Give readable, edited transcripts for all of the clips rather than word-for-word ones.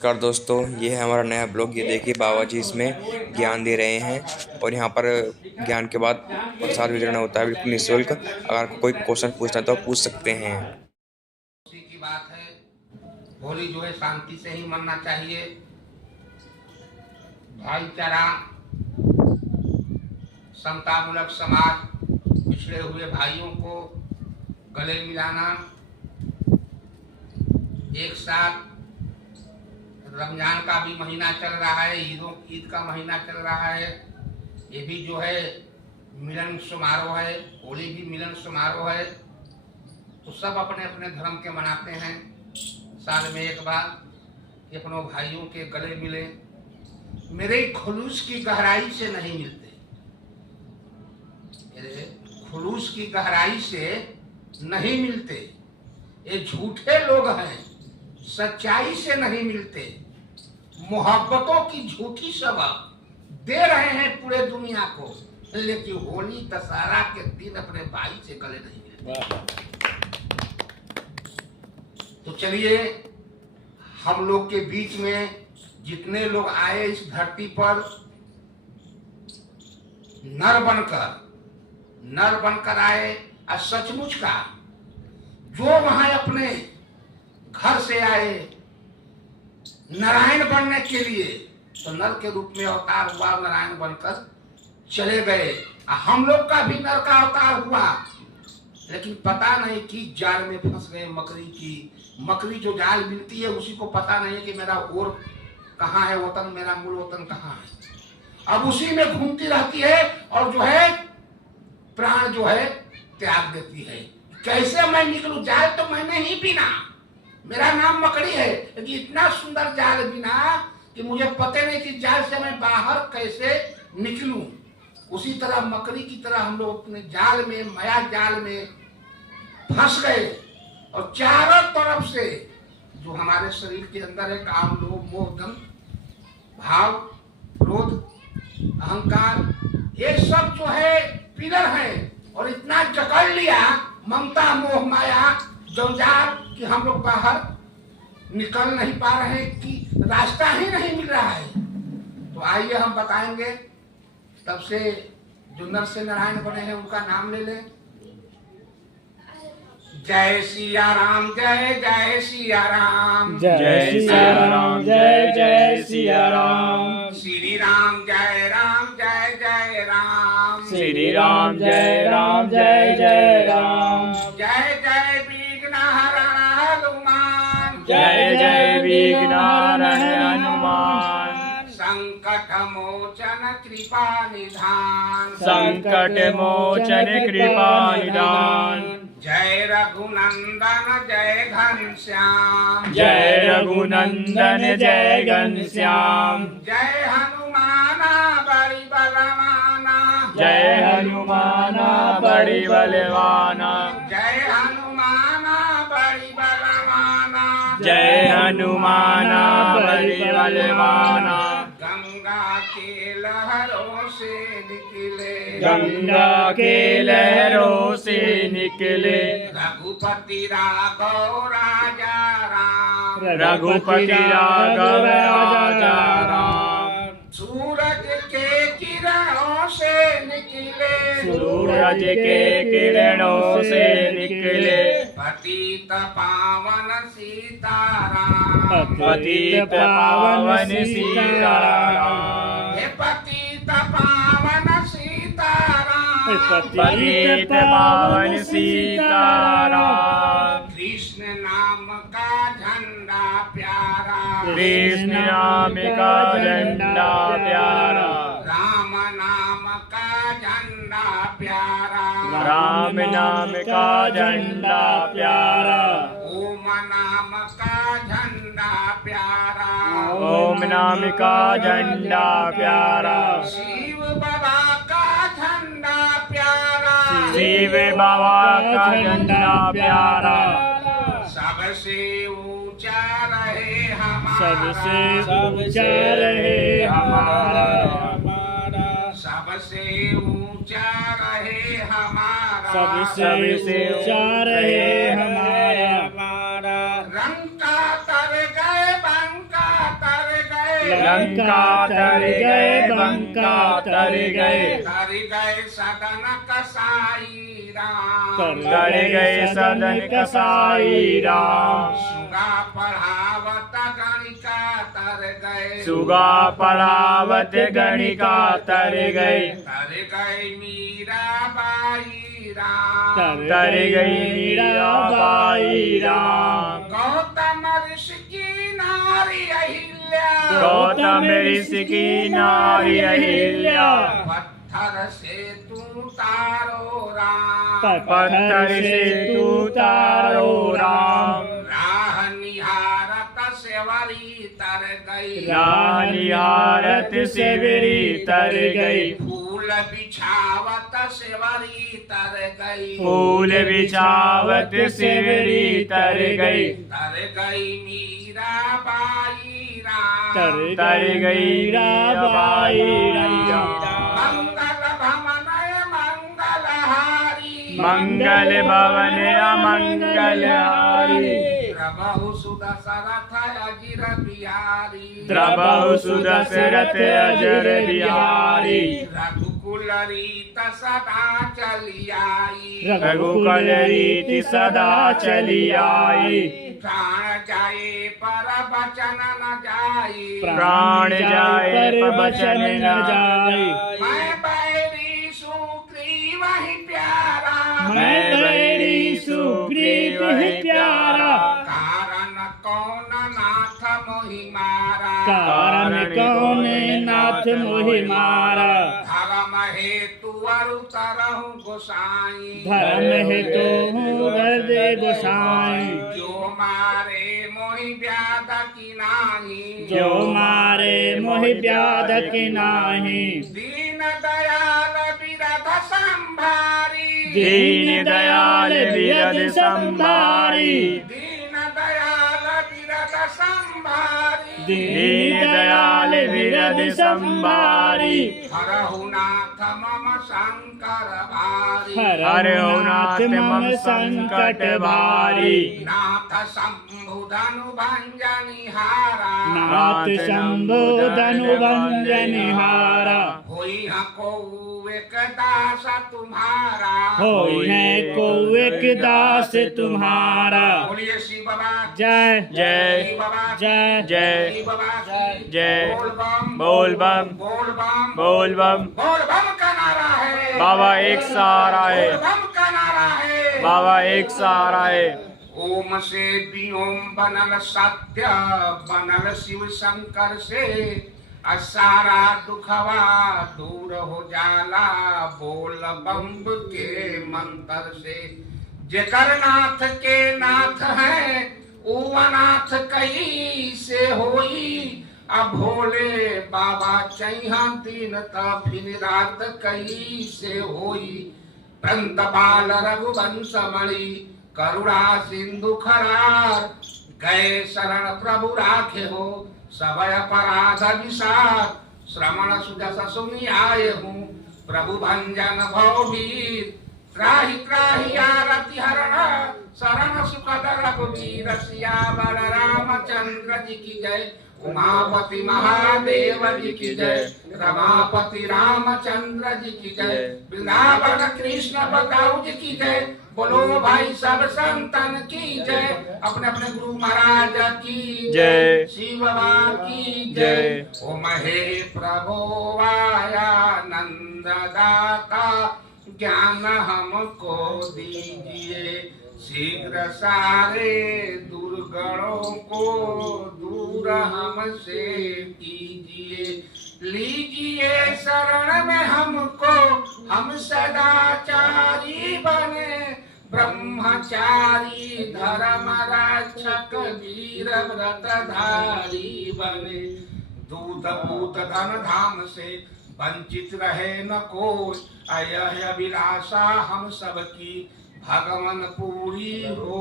नमस्कार दोस्तों, ये है हमारा नया ब्लॉग। ये देखिए बाबा जी इसमें ज्ञान दे रहे हैं और यहाँ पर ज्ञान के बाद प्रसाद वितरण होता है बिल्कुल निःशुल्क। अगर आपको कोई क्वेश्चन पूछना है तो आप पूछ सकते हैं। खुशी की बात है। होली जो है शांति से ही मनना चाहिए। भाईचारा, समतामूलक समाज, पिछड़े हुए भाइयों को गले मिलाना, एक साथ रमजान का भी महीना चल रहा है, ईद का महीना चल रहा है, ये भी जो है मिलन समारोह है, होली भी मिलन समारोह है। तो सब अपने अपने धर्म के मनाते हैं साल में एक बार कि अपनों भाइयों के गले मिले। मेरे खुलूस की गहराई से नहीं मिलते, मेरे खुलूस की गहराई से नहीं मिलते। ये झूठे लोग हैं, सच्चाई से नहीं मिलते, मोहब्बतों की झूठी सबक दे रहे हैं पूरे दुनिया को, लेकिन होली दशहरा के दिन अपने भाई से गले नहीं मिलते। तो चलिए, हम लोग के बीच में जितने लोग आए इस धरती पर नर बनकर आए, और सचमुच का जो वहां अपने घर से आए नारायण बनने के लिए, तो नर के रूप में अवतार हुआ, नारायण बनकर चले गए। हम लोग का भी नर का अवतार हुआ, लेकिन पता नहीं कि जाल में फंस गए। मकड़ी जो जाल मिलती है उसी को पता नहीं है कि मेरा और कहाँ है वतन, मेरा मूल वतन कहाँ है। अब उसी में घूमती रहती है और जो है प्राण जो है त्याग देती है। कैसे मैं निकलूं? जाल तो मैंने ही बिना, मेरा नाम मकड़ी है, लेकिन इतना सुंदर जाल बिना कि मुझे पता नहीं कि जाल से मैं बाहर कैसे निकलूं। उसी तरह मकड़ी की तरह हम लोग अपने जाल में, माया जाल में फंस गए। और चारों तरफ से जो हमारे शरीर के अंदर है, काम, लोभ, मोह, दम, भाव, क्रोध, अहंकार, ये सब जो है पिलर है, और इतना जकड़ लिया ममता, मोह, माया, जंजाल कि हम लोग बाहर निकल नहीं पा रहे हैं, कि रास्ता ही नहीं मिल रहा है। तो आइए हम बताएंगे। तब से जो नर से नारायण बने हैं उनका नाम ले लें। जय सिया राम, जय जय सिया राम, जय सिया राम, जय जय सिया राम। श्री राम जय राम, जय जय राम, श्री राम जय राम, जय जय राम। जय जय विघ्नहरण हनुमान, जय जय विघ्नहरण हनुमान। संकट मोचन कृपा निधान, संकट मोचन कृपा निधान। जय रघुनंदन जय घनश्याम, जय रघुनंदन जय घनश्याम। जय हनुमाना बड़ी बलवाना, जय हनुमाना बड़ी बलवाना। जय हनुमाना बड़ी बलवाना, जय हनुमाना बड़ी बलवाना। गंगा के लहरों से निकले, गंगा के लहरों से निकले। रघुपति राघव राजा राम, रघुपति राघव राजा राम। सूरज के किरणों से निकले, सूरज के किरणों से निकले। पतित पावन सीताराम, पतित पावन सीताराम। हे पतित पावन सीताराम, पतित पावन सीताराम। कृष्ण नाम का झंडा प्यारा, कृष्ण नाम का झंडा प्यारा। राम नाम का झंडा प्यारा, राम नाम का झंडा प्यारा। ओम नाम का झंडा प्यारा, ओम नाम का झंडा प्यारा। शिव बाबा का झंडा प्यारा, शिव बाबा का झंडा प्यारा। सबसे ऊंचा रहे हमारा, सबसे ऊंचा रहे हमारा। सबसे ऊंचा रहे हमारा, सबसे ऊंचा रहे हमारा। रंका तर गए बंका लंका तर गए बंका तर गए कर गए सदन कसाई राम कर गए सदन कसाई राम सुगा पढ़ावत गणिका तर गए सुगा पढ़ावत गणिका तर गए मीरा बाई राम तर गई मीराबाई राम गौतम ऋषि की नारी अहिल्या गौतम ऋषि की नारी अहिल्या पत्थर से तू तारो राम पत्थर से तू तारो राम राह निहारत सेवरी तर गई राह निहारत सेवरी तर गई फूल बिछावत सेवरी तर गई फूल बिछावत सेवरी तर गई मीरा बाई राम तर गई मीराबाई राम मंगल भवन मंगलहारी मंगल भवन अमंगलहारी प्रभु सुदशरथ अजिर बिहारी द्रबहु सुदशरथ अजर बिहारी रघुकुल रीत सदा चली आई रघुकुल रीति सदा चली आई प्राण जाए पर वचन न जाए प्राण जाए पर वचन न जाए मैं बैरी सुग्रीव ही प्यारा मैं बैरी सुग्रीव ही प्यारा कारण कौन नाथ मोहि मारा कारण कौन नाथ मोहि मारा धर्म हेतु अरु तरहु गोसाई धर्म हेतु हृदय गोसाई जो मारे मोहि व्याध की नाही जो मारे मोहि व्याध की नाही दीन दयाल बिरध संभारी दीन दयाल बिरद संभारी दीन दयाल बिरध संभारी दीन दयाल बिरद संभारी हरहु नाथ मम शंकर भारी हरहु नाथ मम संकट भारी नाथ शंभु धनु भंजनिहारा नाथ शंभु धनु भंजनिहारा होई हको एक दास तुम्हारा होई है को एक दास तुम्हारा बोलिए शिव बाबा जय जय शिव बाबा जय जय शिव बाबा जय बोल बम बोल बम बोल बम बोल बम बोल बम का नारा है बाबा एक सहारा है बोल बम का नारा है बाबा एक सहारा है ओम से भी ओम बनल सत्य बनल शिव शंकर से सारा दुखवा दूर हो जाला बोल बम्ब के मंत्र से जेकर नाथ के नाथ है ओ अनाथ कई से होई अब भोले बाबा चैहा दिन फिर रात कई से होई प्रंत बाल रघुवंश मणि करुणा सिंधु खरार गए शरण प्रभु राखे हो सबय अपराध विषाद श्रवण सुजस सुनि आए हूँ प्रभु भंजन भववीर त्राहि त्राहि आरति हरण शरण सुखद रघुवीर सियावर रामचंद्र जी की जय उमापति महादेव जी की जय रमापति रामचंद्र जी की जय वृंदावन कृष्ण बलराम जी की जय बोलो भाई सब संतन की जय अपने अपने गुरु महाराज की जय शिव बाबा की जय ओम हे प्रभो आया नंद दाता ज्ञान हमको दीजिए शीघ्र सारे दुर्गणों को दूर हमसे कीजिए लीजिए शरण में हमको हम सदाचारी बने ब्रह्मचारी धर्म रक्षक वीर व्रतधारी बने दूध पूत धन धाम से वंचित रहे न कोई अयह अभिलाषा हम सबकी भगवान पूरी हो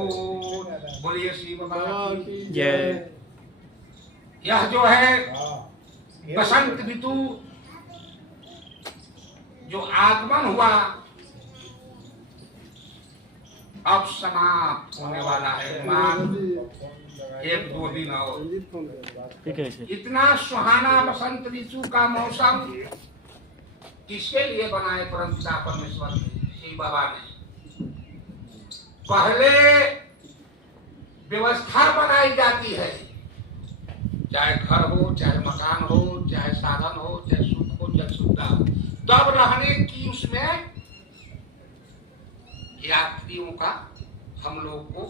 बोलिए शिव बाबा की जय यह जो है बसंत ऋतु जो आगमन हुआ अब समाप्त होने वाला है एक दो दिन और। ठीक है। इतना सुहाना बसंत ऋतु का मौसम किसके लिए बनाए परमपिता परमेश्वर ने, शिव बाबा ने। पहले व्यवस्था बनाई जाती है, चाहे घर हो, चाहे मकान हो, चाहे साधन हो, चाहे सुख हो, चाहे सुविधा हो, तब रहने की उसमें यात्रियों का, हम लोग को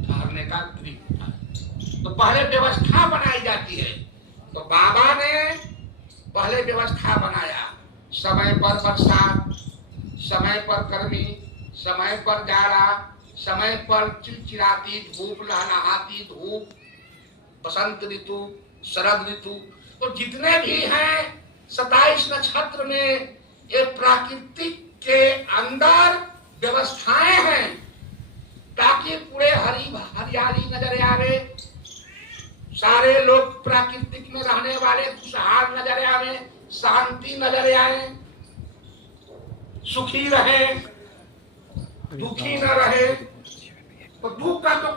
ठहरने का गृह होता है। तो पहले व्यवस्था बनाई जाती है। तो बाबा ने पहले व्यवस्था बनाया, समय पर बरसात, समय पर गर्मी, समय पर जाड़ा, समय पर चिलचिलाती धूप, लहलहाती धूप, बसंत ऋतु, शरद ऋतु। तो जितने भी हैं 27 नक्षत्र में ये प्राकृतिक के अंदर व्यवस्थाएं हैं, ताकि पूरे हरियाली नजर आवे, सारे लोग प्राकृतिक में रहने वाले खुशहाल नजर आवे, शांति नजर आए, सुखी रहे, दुखी न रहे। तो दुख का तो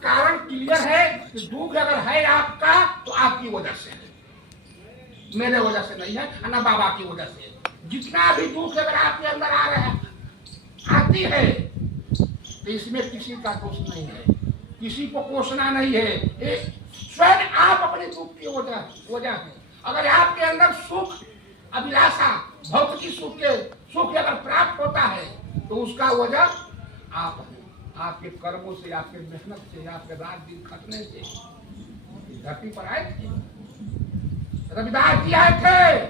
कारण क्लियर है कि दुख अगर है आपका तो आपकी वजह से है, मेरे वजह से नहीं है, ना बाबा की वजह से। जितना भी दुख अगर आपके अंदर आ रहा है, आती है, तो इसमें किसी का दोष नहीं है, किसी को कोसना नहीं है, स्वयं आप अपने दुख की वजह है। अगर आपके अंदर सुख, अभिलाषा, भौतिक सुख अगर प्राप्त होता है तो उसका वजह आप है, आपके कर्मों से, आपके मेहनत से, आपके रात दिन खटने से धरती पर आए थे। रविदास जी आए थे,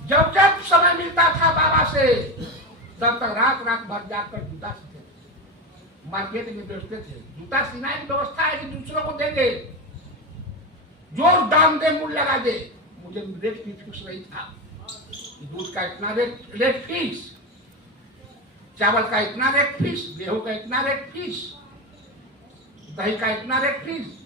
जब जब समय मिलता था बाबा से, तब तक रात भर जाकर जूता सीते थे, मार्केट में बेचते थे। जूता सीना की व्यवस्था है कि दूसरों को दे दे, जो दाम दे, मूल्य लगा दे। मुझे रेट फिक्स नहीं था, दूध का इतना रेट फिक्स, चावल का इतना रेट फिक्स, गेहूं का इतना रेट फिक्स, दही का इतना रेट फिक्स।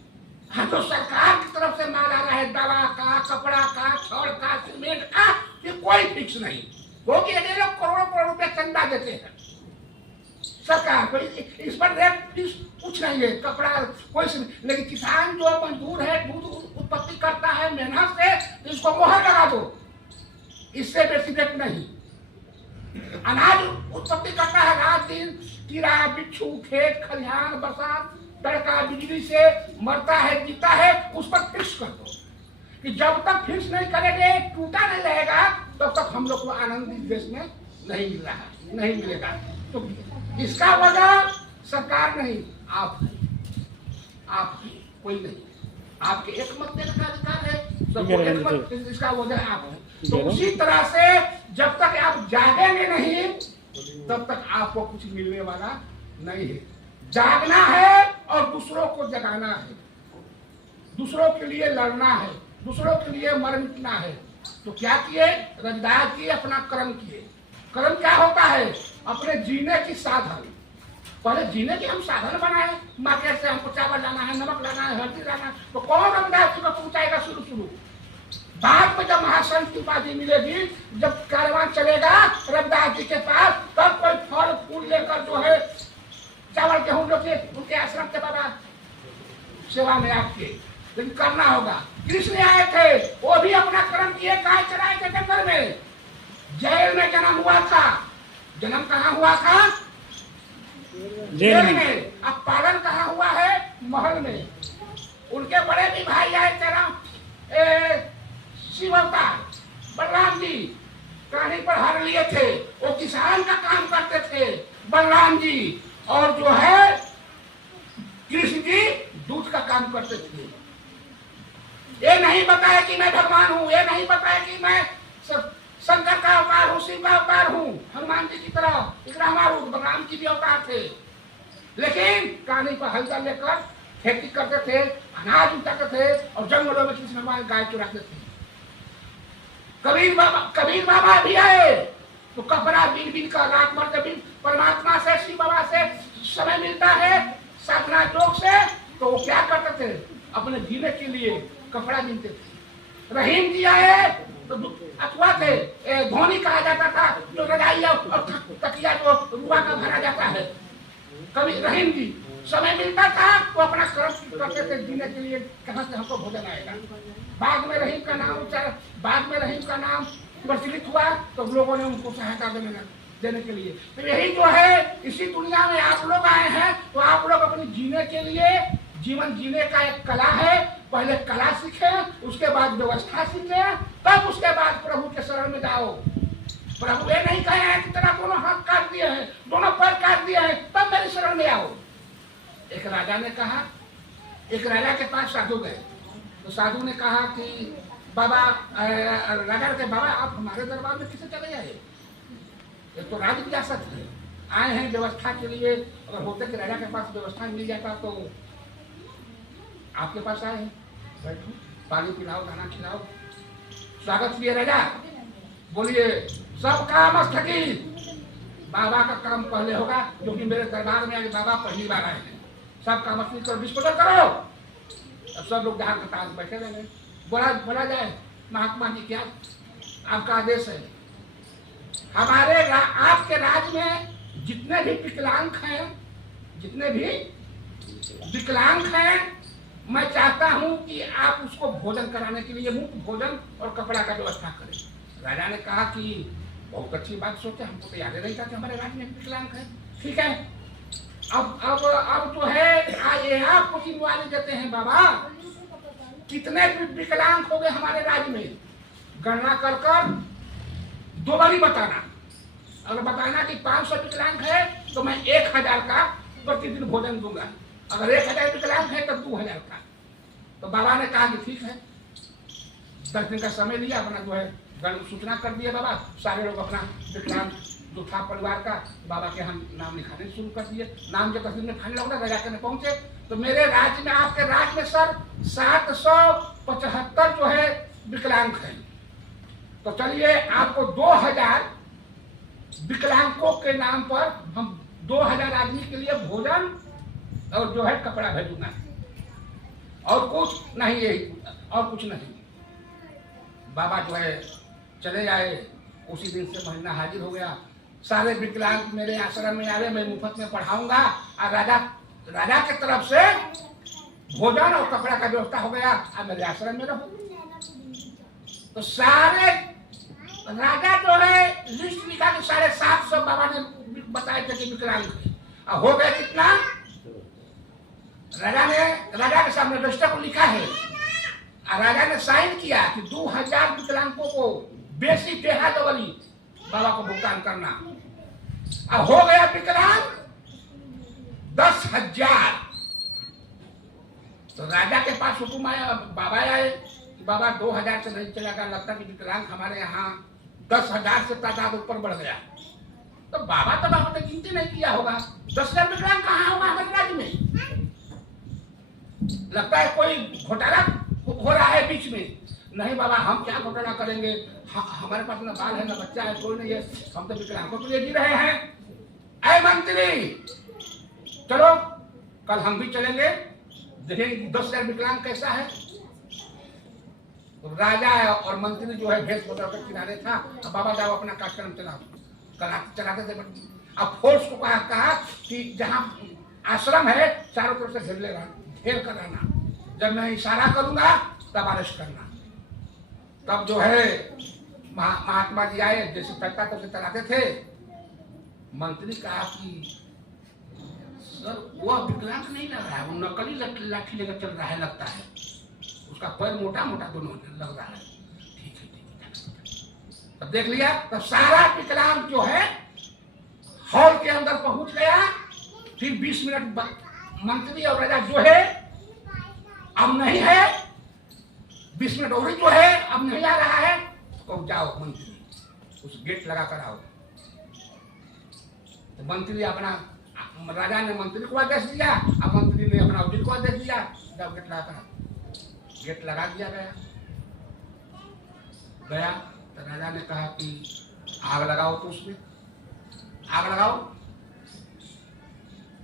हाँ, तो सरकार की तरफ से माल आ रहा है, दवा का, कपड़ा का, छड़ का, सीमेंट का, ये कोई फिक्स नहीं, क्योंकि ये लोग करोड़ों रुपए चंदा देते हैं सरकार को, इस पर रेट फिक्स कुछ नहीं है। कपड़ा कोई, लेकिन किसान जो मजदूर है, दूध उत्पत्ति करता है मेहनत से, तो इसको मोहर लगा दो, इससे बेसी रेट नहीं। अनाज उत्पत्ति करता है, रात दिन कीड़ा बिच्छू, खेत खलिहान, बरसात, तड़का, बिजली से मरता है, जीता है, उस पर फिक्स कर दो कि जब तक फिक्स नहीं करेंगे, टूटा नहीं रहेगा, तब तक हम लोग को आनंद इस देश में नहीं मिल रहा है, नहीं मिलेगा। तो इसका वजह सरकार नहीं, आप कोई नहीं, आपके एक मत देने का अधिकार है, सबको एक मत, इसका वजह आप है। तो उसी तरह से जब तक आप जागेंगे नहीं, तब तक आपको कुछ मिलने वाला नहीं है। जागना है और दूसरों को जगाना है, दूसरों के लिए लड़ना है, दूसरों के लिए मर मिटना है। तो क्या किए रविदास जी? अपना कर्म किए। कर्म क्या होता है? अपने जीने की साधन। पहले जीने की हम साधन बनाए, मार्केट से हमको चावल लाना है, नमक लाना है, हल्दी लाना है, तो कौन रविदास जी को पहुंचाएगा? शुरू बाद में जब महासंत की उपाधि मिलेगी, जब कारवां चलेगा रविदास जी के पास, तब कोई फल फूल लेकर जो है चावल गेहूं लेके उनके आश्रम के बाबा सेवा में आपके, लेकिन करना होगा। कृष्ण आए थे, वो भी अपना कर्म किए, गाय चराए थे जंगल में, जेल में जन्म हुआ था। जन्म कहाँ हुआ था? जेल में। अब पालन कहाँ हुआ है? महल में। उनके बड़े भी भाई आए थे, शिव अवतार बलराम जी, कहानी पर हर लिए थे, वो किसान का काम करते थे बलराम जी, और जो है कृष्ण जी दूध का काम करते थे। ये नहीं बताया कि मैं भगवान हूँ, ये नहीं बताया कि मैं शंकर का अवतार हूँ, शिव का अवतार हूँ, हनुमान जी की तरह बलराम जी भी अवतार थे। लेकिन कहानी पर हल्का लेकर खेती करते थे, अनाज उठाते थे, और जंगलों में कृष्ण भगवान गाय चुराते थे। कबीर बाबा भी आए तो कपड़ा बीन बीन कर रात भर जब परमात्मा से, शिव बाबा से समय मिलता है साधना योग से, तो वो क्या करते थे? अपने जीने के लिए कपड़ा बीनते थे। रहीम जी आए तो अथवा थे, धोनी कहा जाता था, जो रजाई और तकिया जो रुआ का भरा जाता है, कभी रहीम जी समय मिलता था तो अपना कर्म करते थे जीने के लिए, कहाँ से हमको भोजन आएगा। बाद में रहीम का नाम प्रचलित हुआ तो लोगों ने उनको सहायता देने के लिए। तो यही जो है, इसी दुनिया में आप लोग आए हैं तो आप लोग अपनी जीने के लिए, जीवन जीने का एक कला है, पहले कला सीखे, उसके बाद व्यवस्था सीखे, तब उसके बाद प्रभु के शरण में जाओ। प्रभु ये नहीं कहे हैं कि तेरा दोनों हाथ काट दिए हैं, दोनों पैर काट दिए हैं, तब मेरे शरण में आओ। एक राजा ने कहा, एक राजा के पास साधु गए तो साधु ने कहा कि बाबा, राजा के बाबा आप हमारे दरबार में किसे चले आए? ये तो राज विरासत है, आए हैं व्यवस्था के लिए, अगर होते कि राजा के पास व्यवस्था मिल जाता तो आपके पास आए हैं, बैठो, पानी पिलाओ, दाना खिलाओ, स्वागत किए राजा। बोलिए सब काम स्थगित, बाबा का काम पहले होगा, क्योंकि मेरे दरबार में आज बाबा पहली बार आए हैं। सब काम स्थगित करो, विस्फोटन करो। अब सब लोग जहाँ कतार बैठे रहे। बोला जाए महात्मा जी क्या आपका आदेश है? हमारे आपके राज्य में जितने भी विकलांग हैं, मैं चाहता हूं कि आप उसको भोजन कराने के लिए मुफ्त भोजन और कपड़ा का व्यवस्था करें। राजा ने कहा कि बहुत अच्छी बात सोचे, हमको तो याद नहीं था कि हमारे राज्य में विकलांग है। ठीक है, अब जो है आपको जिम्मेवारी देते हैं बाबा, कितने विकलांग हो गए हमारे राज्य में, गणना कर 2 बारी बताना। अगर बताना कि 500 विकलांग है तो मैं 1000 का प्रतिदिन भोजन दूंगा, अगर 1000 विकलांग है तो 2000 का। तो बाबा ने कहा कि ठीक है। 10 दिन का समय लिया, अपना जो है सूचना कर दिया बाबा। सारे लोग अपना विकलांग जो था परिवार का, बाबा के हम नाम लिखाने शुरू कर दिए। नाम जब 10 दिन में फाइनल होगा, राजा के पहुंचे तो मेरे राज्य में, आपके राज्य में सर 775 जो है विकलांग हैं। तो चलिए आपको 2000 विकलांगों के नाम पर हम 2000 आदमी के लिए भोजन और जो है कपड़ा भेजूंगा, और कुछ नहीं, यही और कुछ नहीं। बाबा जो है चले आए, उसी दिन से महीना हाजिर हो गया। सारे विकलांग मेरे आश्रम में आवे, मैं मुफ्त में पढ़ाऊंगा, और राजा की तरफ से भोजन और कपड़ा का व्यवस्था हो गया, अब मेरे आश्रम में रहो। तो सारे राजा जो है लिस्ट लिखा कि 750 बाबा ने बताए थे कि विकलांग और हो गए कितना। राजा के सामने रजिस्टर को लिखा है, और राजा ने साइन किया कि 2000 विकलांगों को बेसी टेहा दवली बाबा को भुगतान करना। अब हो गया विकलांग 10,000। तो राजा के पास हुक्म आया, बाबा आए कि बाबा 2000 से नहीं चलेगा, लगता कि विकलांग हमारे यहाँ 10,000 से तादाद ऊपर बढ़ गया। तो बाबा ने गिनती नहीं किया होगा, 10,000 विकलांग कहाँ होगा हमारे राज्य में? लगता है कोई घोटाला हो रहा है बीच में। नहीं बाबा, हम क्या घोटाला करेंगे, हमारे पास ना बाल है ना बच्चा है, कोई नहीं है, हम तो विकलांगों के लिए जी रहे हैं। ऐ मंत्री, चलो कल हम भी चलेंगे, देखेंगे 10,000 विकलांग कैसा है। तो राजा और मंत्री जो है भेष बदल कर किनारे था, अब बाबा जाओ अपना कार्यक्रम चलाते थे। अब फोर्स को कहा कि जहाँ आश्रम है चारों तरफ से घेर कर रहना, जब मैं इशारा करूंगा तब अरेस्ट करना। तब जो है महात्मा जी आए, जैसे चलता तो चलाते थे। मंत्री कहा कि सर वो विकलांग नहीं लग रहा है, वो नकली लाठी लेकर चल रहा है, लगता है उसका पैर मोटा मोटा दोनों लग रहा है। ठीक है। तब देख लिया, तब सारा विकलांग जो है हॉल के अंदर पहुंच गया। फिर 20 मिनट मंत्री और राजा जो है अब नहीं है, 20 मिनट और जो है अब नहीं आ रहा है, तो जाओ मंत्री उस गेट लगा कर आओ। तो मंत्री अपना, राजा ने मंत्री को आदेश दिया, अब मंत्री ने अपना वजीर को आदेश दिया, जाओ गेट लगा कर आओ। गेट लगा दिया गया। तो राजा ने कहा कि आग लगाओ, तो उसमें आग लगाओ।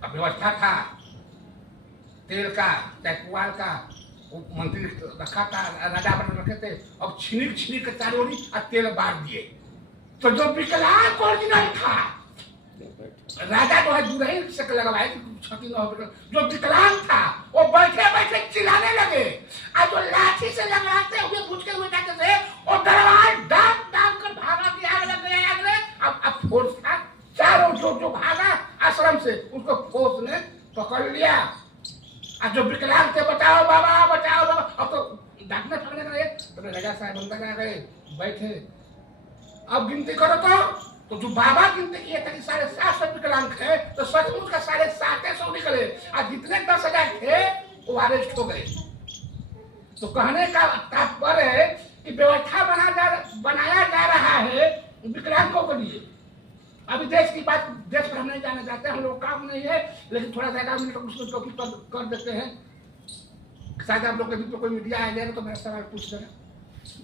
अब व्यवस्था था तेल का, पुआल का, मंत्री रखा था, राजा बना रखे थे। अब छिनिक के चारों ओर तेल बांट दिए। तो जो विकलांग ओरिजिनल था, राजा जो है दुरही से लगवाए क्षति न हो। जो विकलांग था वो बैठे बैठे चिल्लाने लगे, और जो लाठी से लगाते हुए बुझके हुए जाते थे वो दरवार डाल डाल कर भागा कि आग लग गया, आग लग। अब फोर्स था, चारों जो भागा आश्रम से उसको फोर्स ने पकड़ लिया। और जो विकलांग थे, बचाओ बाबा बचाओ बाबा, अब तो डांटने पकड़ने लगे। तो राजा साहब अंदर आ गए, बैठे, अब गिनती करो तो जो बाबा गिनती किए थे कि 750 विकलांग थे, तो सचमुच का 750 निकले, और जितने 10,000 थे वो अरेस्ट हो गए। तो कहने का तात्पर्य है कि व्यवस्था बनाया जा रहा है विकलांगों के लिए। अभी देश की बात, देश पर हम नहीं जाना चाहते, हम लोग काम नहीं है, लेकिन थोड़ा सा 11 मिनट उसमें टॉपिक कर देते हैं। शायद आप लोग के बीच में कोई मीडिया आ जाएगा तो मेरा सवाल पूछ देना।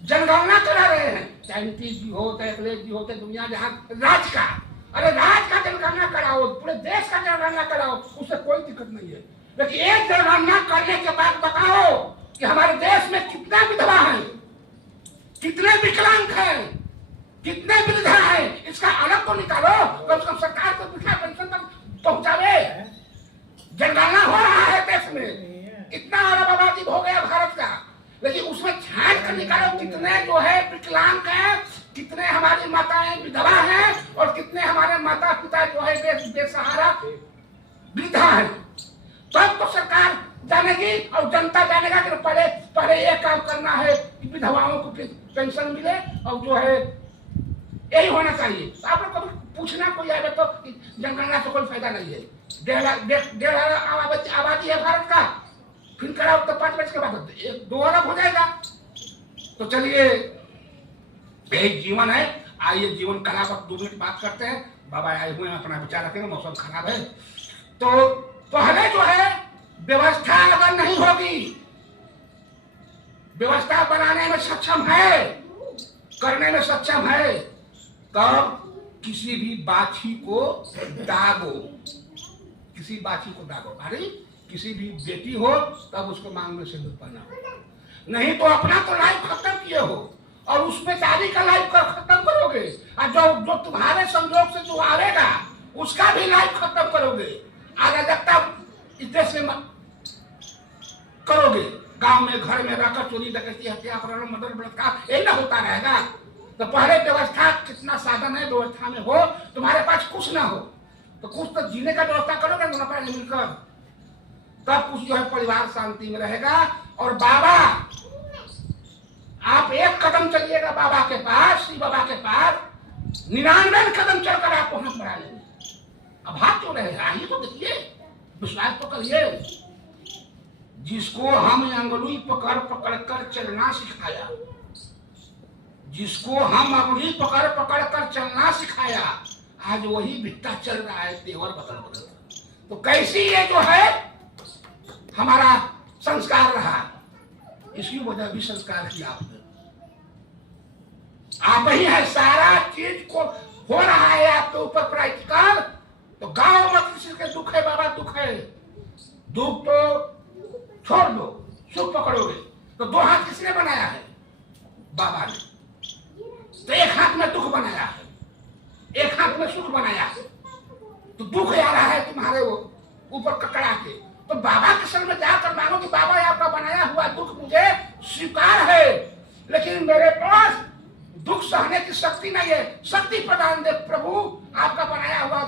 जनगणना करा रहे हैं, चाहे नीतीश जी हो, चाहे अखिलेश जी हो, चाहे दुनिया जहां राज का, अरे राज का जनगणना कराओ, पूरे देश का जनगणना कराओ, उससे कोई दिक्कत नहीं है। लेकिन एक जनगणना करने के बाद बताओ कि हमारे देश में कितना विधवा है, कितने विकलांग हैं, कितने वृद्धा है, इसका अलग तो निकालो। कम से कम सरकार को वृद्धा पेंशन तक पहुंचावे। जनगणना हो रहा है देश में, इतना अरब आबादी हो गया भारत का, लेकिन उसमें छांट कर निकालो कितने जो है विकलांग है, कितने हमारी माताएं विधवा हैं, और कितने हमारे माता पिता जो है बेसहारा वृद्धा है। तब तो सरकार जानेगी और जनता जानेगा कि पहले ये काम करना है कि विधवाओं को पेंशन मिले, और जो है यही होना चाहिए। तो आप लोग को पूछना कोई आए तो जनगणना से कोई फायदा नहीं है। 1.5 आबादी है भारत का, फिर कराओ तो 5 वर्ष के बाद 2 अरब हो जाएगा। तो चलिए, एक जीवन है, आइए जीवन कला पर 2 मिनट बात करते हैं। बाबा आए हुए हैं, अपना विचार रखेंगे, मौसम खराब है। तो पहले जो है व्यवस्था अगर नहीं होगी, व्यवस्था बनाने में सक्षम है, करने में सक्षम है, तब किसी भी बाछी को दागो, किसी बाछी को दागो, अरे किसी भी बेटी हो तब उसको मांग में सिंदूर पहनाओ, नहीं तो अपना तो लाइफ खत्म किए हो और उसमें शादी का लाइफ खत्म करोगे, और जो तुम्हारे संजोग से जो आएगा उसका भी लाइफ खत्म करोगे। अराजकता इस देश में करोगे, गांव में घर में रहकर चोरी डकैती हत्या अपहरण मर्डर बलात्कार यही ना होता रहेगा। तो पहले व्यवस्था कितना साधन है, व्यवस्था में हो, तुम्हारे पास कुछ ना हो तो कुछ तो जीने का व्यवस्था करोगे ना मिलकर, तब कुछ जो है परिवार शांति में रहेगा। और बाबा, आप एक कदम चलिएगा बाबा के पास, श्री बाबा के पास, 99 कदम चलकर आप वहां पर आ लेंगे। अब हाथ क्यों रहे, आइए तो देखिए, विश्वास तो करिए। जिसको हम अंगुली पकड़ पकड़ कर चलना सिखाया, जिसको हम अंगुली पकड़ पकड़ कर चलना सिखाया, आज वही भिट्टा चल रहा है तेवर बदल बदल। तो कैसी ये जो है हमारा संस्कार रहा, इसकी वजह भी संस्कार की आपने, आप ही है, सारा चीज को हो रहा है आपके ऊपर प्रैक्टिकल। तो गांव मत किसी के दुख है बाबा, दुख है, दुख तो छोड़ दो, सुख पकड़ोगे। तो 2 हाथ किसने बनाया है, बाबा ने। तो एक हाथ में दुख बनाया है, एक हाथ में सुख बनाया है। तो दुख आ रहा है तुम्हारे ऊपर ककड़ा के, तो बाबा के शरण में जाकर मानो कि बाबा आपका बनाया हुआ दुख मुझे स्वीकार है, लेकिन मेरे पास दुख सहने की शक्ति नहीं है, शक्ति प्रदान दे प्रभु। आपका बनाया हुआ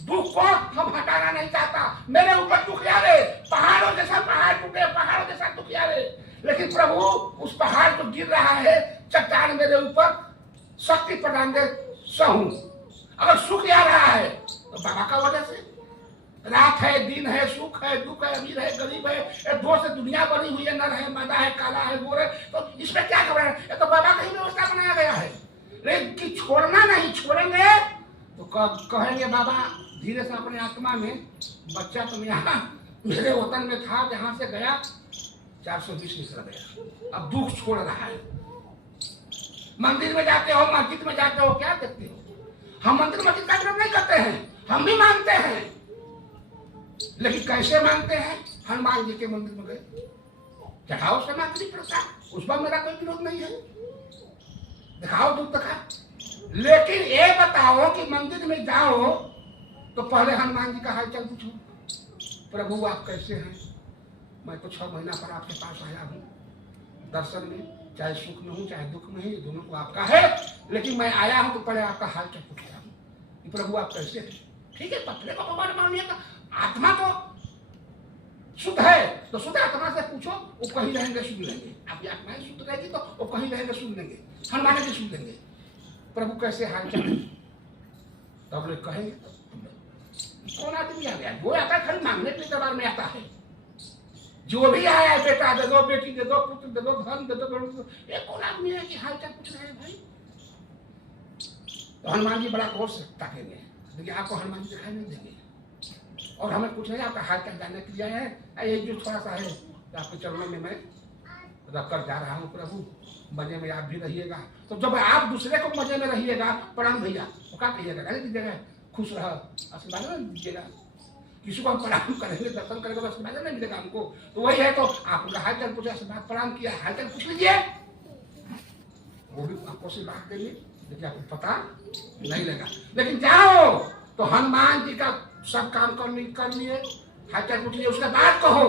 दुख को हम हटाना नहीं चाहता, मेरे ऊपर दुख आवे, पहाड़ों जैसा पहाड़ टूटे, पहाड़ों जैसा दुख आवे, लेकिन प्रभु उस पहाड़ जो गिर रहा है, चट्टान मेरे ऊपर शक्ति प्रदान दे सहूं। अगर सुख आ रहा है तो बाबा का वजह से, रात है दिन है, सुख है दुख है, अमीर है गरीब है, 2 से दुनिया बनी हुई है, नर है मादा है, काला है गोरा है, तो इसमें क्या खबर है, ये तो बाबा का ही व्यवस्था बनाया गया है। लेकिन कि छोड़ना नहीं, छोड़ेंगे तो कहेंगे बाबा धीरे से अपने आत्मा में, बच्चा तुम यहाँ मेरे वतन में था, जहां से गया 420 निकल गया, अब दुख छोड़ रहा है। मंदिर में जाते हो, मस्जिद में जाते हो, क्या देखते हो, हम मंदिर मस्जिद का विरोध नहीं करते हैं, हम भी मानते हैं, लेकिन कैसे मानते हैं। हनुमान जी के मंदिर में गए, चढ़ाओ समाधि प्रसाद, उस पर मेरा कोई विरोध नहीं है, दिखाओ दूध दिखा, लेकिन ये बताओ कि मंदिर में जाओ तो पहले हनुमान जी का हालचाल पूछो, प्रभु आप कैसे हैं? मैं तो 6 महीना पर आपके पास आया हूँ दर्शन में, चाहे सुख में हूँ चाहे दुख में हूँ, ये दोनों को आपका है, लेकिन मैं आया हूँ तो पहले आपका हाल चाल पूछ रहा हूँ कि प्रभु आप कैसे हैं? ठीक है, पत्थर को भगवान मान लिया, आत्मा तो शुद्ध है, तो शुद्ध आत्मा से पूछो, वो कहीं रहेंगे सुन लेंगे। आपकी आत्माएं शुद्ध रहेगी तो वो कहीं रहेंगे सुन लेंगे, हनुमान जी सुन लेंगे प्रभु कैसे हाल चाल। तब लोग कहेंगे कौन आदमी आ गया? वो आता है खाली मांगने के दरबार में आता है, जो भी आया है बेटा दे दो, बेटी दे दो, पुत्र दे दो, धन दे दो, ये कौन आदमी है कि हाल चाल पूछ रहे हैं भाई? तो हनुमान जी बड़ा गौर से ताकेंगे, लेकिन आपको हनुमान जी दिखाई नहीं देंगे और हमें कुछ नहीं, आपका हाल चाल जानने के लिए है, ये जो थोड़ा सा है तो आपके चरणों में मैं रख कर जा रहा हूँ प्रभु, मजे में आप भी रहिएगा। तो जब आप दूसरे को मजे में रहिएगा, प्रणाम भैया तो क्या कहिएगा? कहने दीजिएगा खुश रह, आशीर्वाद नहीं दीजिएगा। किसी को हम प्रणाम करेंगे, दर्शन करेंगे, आशीर्वाद नहीं मिलेगा हमको। तो वही है, तो आप उनका हाल चाल पूछे, आशीर्वाद प्रणाम किया, हाल चाल पूछ लीजिए, वो भी आपको आशीर्वाद देंगे, लेकिन आपको पता नहीं लगा। लेकिन जाओ तो हनुमान जी का सब काम कर लिए, हाल चाल पूछ लिए, उसके बाद कहो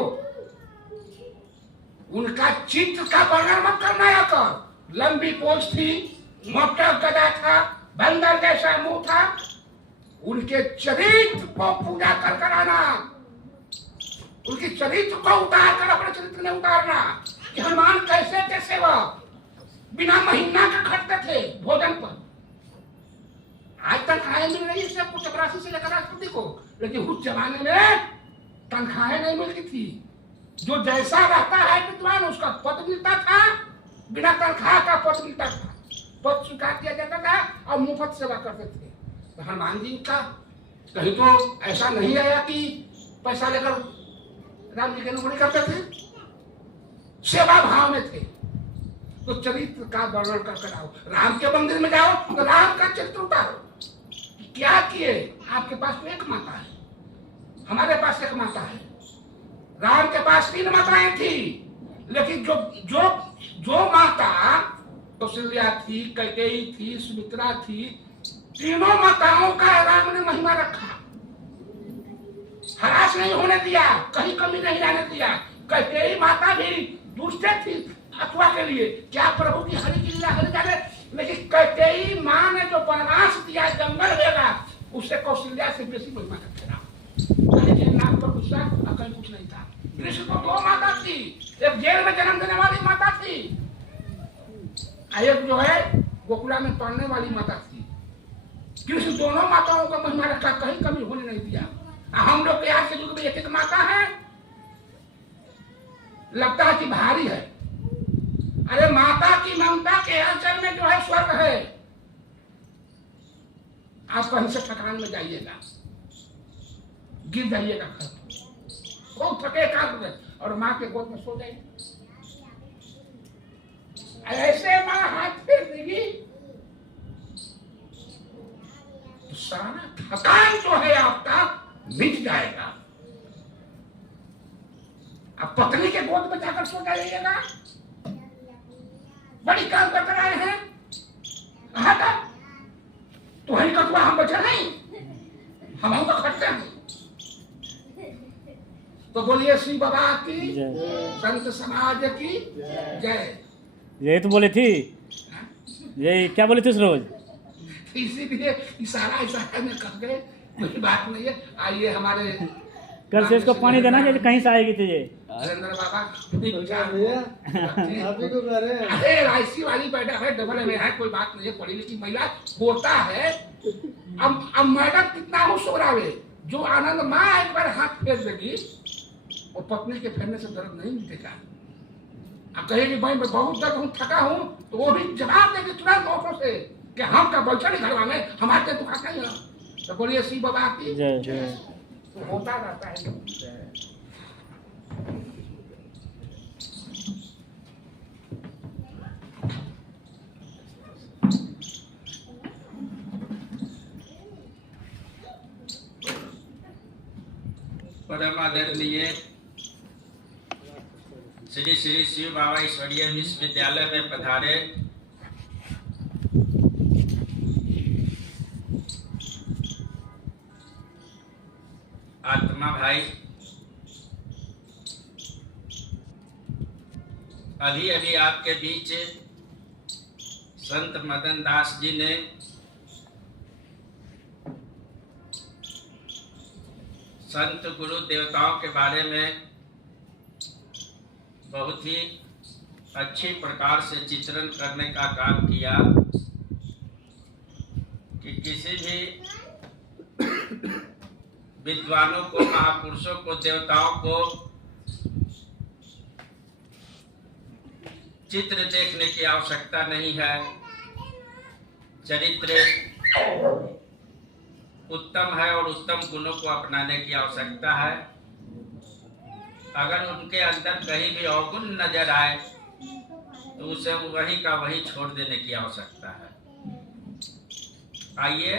उनका चित्र का वर्णन मत करना आकर। लंबी पोंछ थी, मोटा गदा था, बंदर जैसा मुंह था, उनके चरित्र को पूजा कर आना, उनके चरित्र को उतार कर अपने चरित्र में उतारना कि हनुमान कैसे थे सेवक, बिना महीना का खटते थे भोजन पर। आज तनख्वाहें मिल रही है सबको, चपरासी से लेकर राष्ट्रपति को, लेकिन उस जमाने में तनख्वाहें नहीं मिलती थी। जो जैसा रहता है विद्वान उसका पद मिलता था, बिना तनख्वाह का पद मिलता था, पद स्वीकार किया जाता था और मुफ्त सेवा करते थे। तो हनुमान जी का कहीं तो ऐसा नहीं आया कि पैसा लेकर राम जी की नौकरी करते थे, सेवा भाव में थे। तो चरित्र का वर्णन कर आओ, राम के मंदिर में जाओ तो राम का चरित्र उतारो, क्या किए। आपके पास तो एक माता है, हमारे पास एक माता है, राम के पास 3 माताएं थी, लेकिन जो जो जो माता कौशल्या थी, कैकेयी थी, सुमित्रा थी, तीनों माताओं का राम ने महिमा रखा, हरास नहीं होने दिया, कहीं कमी नहीं आने दिया। कैकेयी माता भी दुष्ट थी अथवा के लिए, क्या प्रभु की हरि की लीला हरि जाने, लेकिन कैकेयी माँ ने जो वनवास दिया, जंगल भेजा, उससे कौशल्या से बेसी महिमा रखे राम। नाम पर गुस्सा और कहीं कुछ नहीं था। कृष्ण को 2 माता थी, एक जेल में जन्म देने वाली माता थी, एक जो है गोकुला में पढ़ने वाली माता थी। कृष्ण दोनों माताओं का महिमा रखा, कहीं कमी होने नहीं दिया। हम लोग के आज के युग में एक माता है, लगता है कि भारी है। अरे माता की ममता के आंचल में जो है स्वर्ग है। आप कहीं से ठकान में जाइएगा, गिर जाइएगा, खूब थके काट और माँ के गोद में सो जाइए। ऐसे माँ हाथ फेर देगी तो सारा थकान जो है आपका मिट जाएगा। आप पत्नी के गोद में जाकर सो जाइएगा, बड़ी काम कर आए हैं, कहा था तो हरी कटुआ हम बचे नहीं, हम तो खटते हैं। तो बोलिए श्री बाबा की, संत समाज की जय। यही तो बोली थी, यही क्या बोली थी उस रोज? इसीलिए इशारा में कह गए, कोई बात नहीं है। आइए हमारे कल से इसको पानी देना जैसे कहीं से आएगी थी ये। नरेंद्र बाबा अरे राइसी वाली बैठा है, डबल में है, कोई बात नहीं है, पढ़ी लिखी महिला होता है। अब मैडम कितना हो सोरावे, जो आनंद माँ एक बार हाथ फेर देगी और पत्नी के फेरने से दर्द नहीं मिटेगा। अब कहेगी भाई मैं बहुत दर्द हूँ, थका हूँ, तो वो भी जवाब देगी तुरंत औरों से कि हम का बच्चा नहीं घरवा में, हमारे दुखाता ही है। तो बोलिए श्री बाबा की जय। तो होता रहता है। परम आदरणीय श्री श्री शिव बाबा ईश्वरीय विश्वविद्यालय में पधारे आत्मा भाई अभी अभी आपके बीच संत मदन दास जी ने संत गुरु देवताओं के बारे में बहुत ही अच्छी प्रकार से चित्रण करने का काम किया कि किसी भी विद्वानों को, महापुरुषों को, देवताओं को चित्र देखने की आवश्यकता नहीं है। चरित्र उत्तम है और उत्तम गुणों को अपनाने की आवश्यकता है। अगर उनके अंदर कहीं भी अवगुण नजर आए तो उसे वही का वही छोड़ देने की आवश्यकता है। आइए,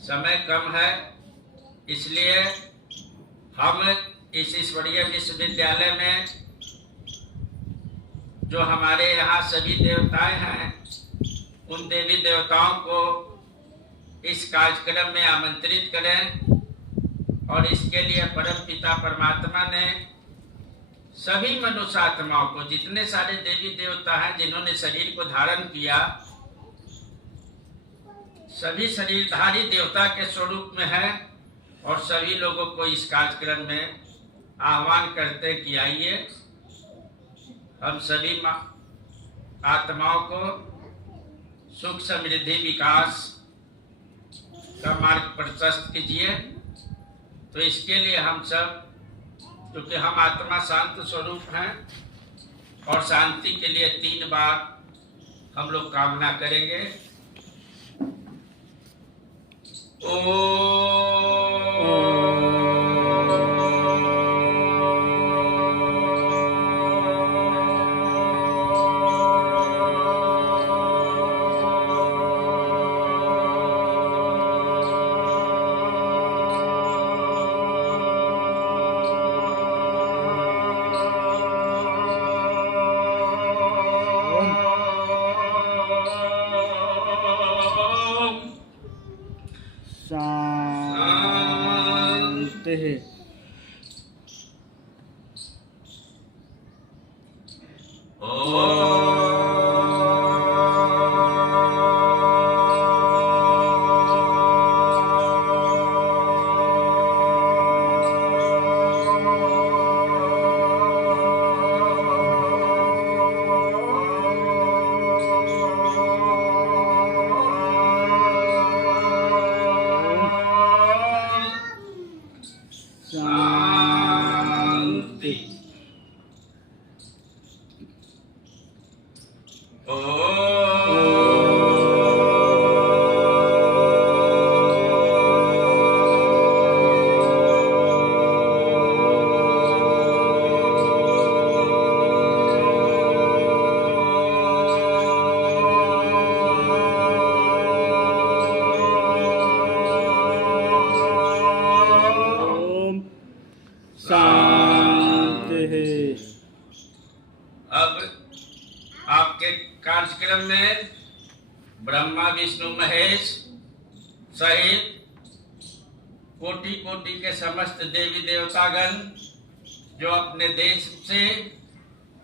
समय कम है, इसलिए हम इस ईश्वरीय विश्वविद्यालय में जो हमारे यहाँ सभी देवताएं हैं, उन देवी देवताओं को इस कार्यक्रम में आमंत्रित करें। और इसके लिए परम पिता परमात्मा ने सभी मनुष्य आत्माओं को, जितने सारे देवी देवता हैं जिन्होंने शरीर को धारण किया, सभी शरीरधारी देवता के स्वरूप में है और सभी लोगों को इस कार्यक्रम में आह्वान करते कि आइए, हम सभी आत्माओं को सुख समृद्धि विकास का मार्ग प्रशस्त कीजिए। तो इसके लिए हम सब, क्योंकि हम आत्मा शांत स्वरूप हैं और शांति के लिए 3 बार हम लोग कामना करेंगे। शांति। अब आपके कार्यक्रम में ब्रह्मा विष्णु महेश सहित कोटि कोटि के समस्त देवी देवतागण जो अपने देश से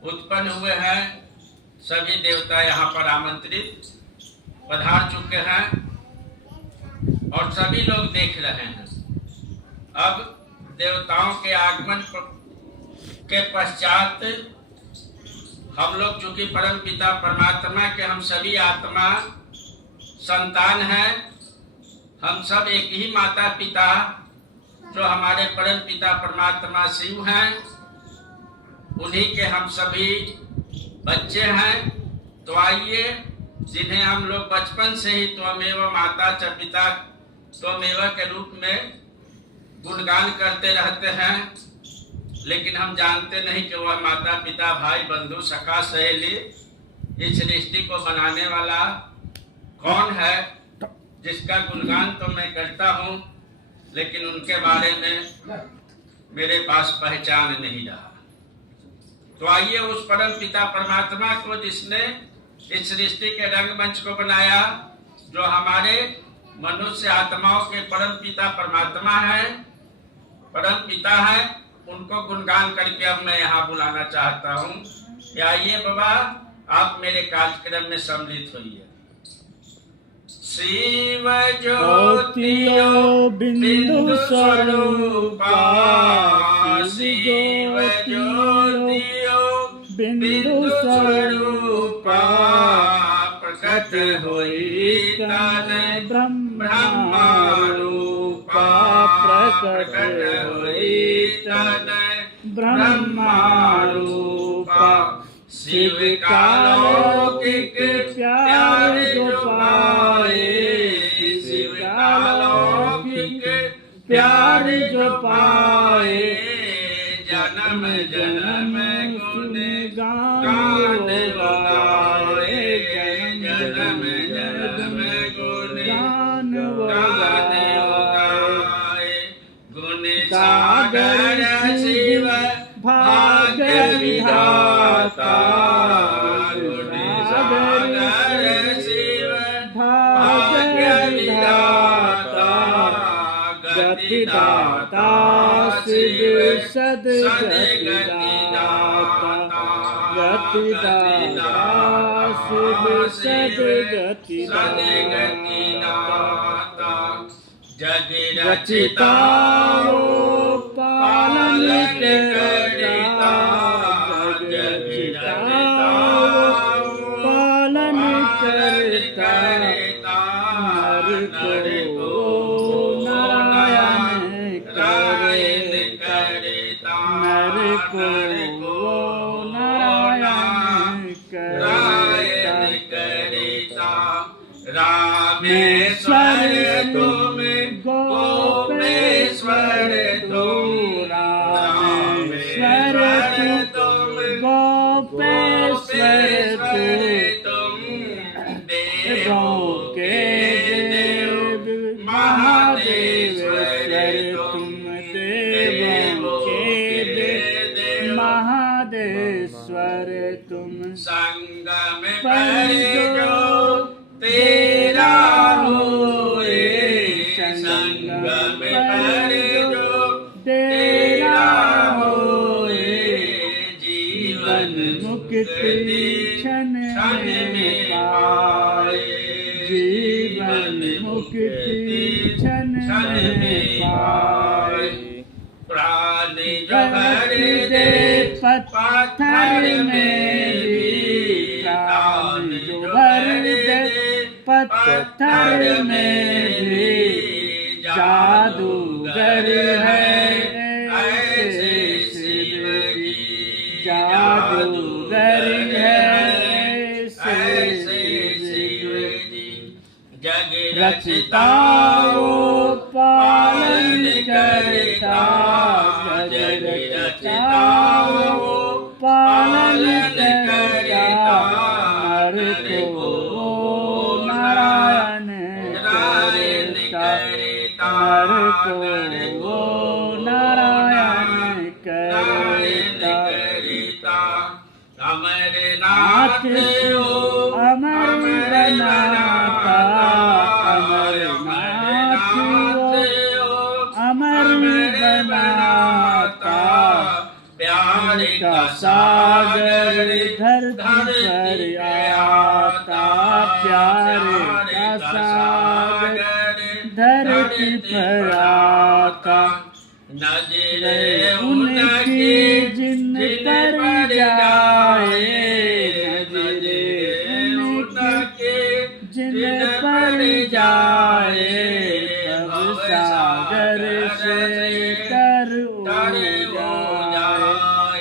उत्पन्न हुए हैं, सभी देवता यहाँ पर आमंत्रित पधार चुके हैं और सभी लोग देख रहे हैं। अब देवताओं के आगमन के पश्चात हम लोग, चूंकि परम पिता परमात्मा के हम सभी आत्मा संतान हैं, हम सब एक ही माता पिता जो हमारे परम पिता परमात्मा शिव हैं, उन्हीं के हम सभी बच्चे हैं। तो आइए, जिन्हें हम लोग बचपन से ही त्वमेव माता च पिता त्वमेव के रूप में गुणगान करते रहते हैं, लेकिन हम जानते नहीं कि वह माता पिता भाई बंधु सखा सहेली इस सृष्टि को बनाने वाला कौन है, जिसका गुणगान तो मैं करता हूँ, लेकिन उनके बारे में मेरे पास पहचान नहीं रहा। तो आइए, उस परम पिता परमात्मा को जिसने इस सृष्टि के रंगमंच को बनाया, जो हमारे मनुष्य आत्माओं के परम पिता परमात्मा है, परम पिता है, उनको गुणगान करके अब मैं यहाँ बुलाना चाहता हूँ। आइए बाबा आप मेरे कार्यक्रम में सम्मिलित होइए। शिव ज्योतियो बिंदु स्वरूपा, शिव ज्योतियो बिंदु स्वरूपा, प्रकट होई तन ब्रह्मा रूपा, प्रकट होई तन ब्रह्मा रूपा। शिव का लौकिक प्यार जो पाए, शिव का लौकिक प्यार जो पाए, जन्म जन्म गुण गान गाए, जन्म जन्म गुण गान गाए। गुण सागर शिव भाग्य विधाता, गुण सागर शिव भाग्य विधाता, गति दाता शिव सद्गति दाता, गति दाता शिव सद्गति दाता। जग रचिता पालन करता, जग रचिता पालन करता, नर को नारायण करता, नर को नारायण करता। रामेश्वर तुम गोपेश्वर तुम, रामेश्वर तुम गोपेश्वर तुम, देवों के देव महादेवेश्वर तुम, देवों के देव महादेश्वर तुम। संगम पर जो तेरा होए, संगम पर जो तेरा होए, जीवन मुक्ति क्षण में पाए, जीवन मुक्ति क्षण में पाए। प्राण जो भर दे पत्थर में भी, प्राण जो भर दे पत्थर में भी, जादूगर है ऐसे शिव जी, जादूगर है ऐसे शिव जी। जग रचता पालन करता, जग रचता पालन करता, नर को नारायण करता, नर को नारायण करता। अमरनाथ अमर बनाता, अमरनाथ अमर बनाता, प्यार का सागर धरती पर आता, प्यार का सागर धरती पर आता। नजर उनकी जिन पर जाए, नजर उनकी जिन पर जाए, तब सागर से तर हो जाए,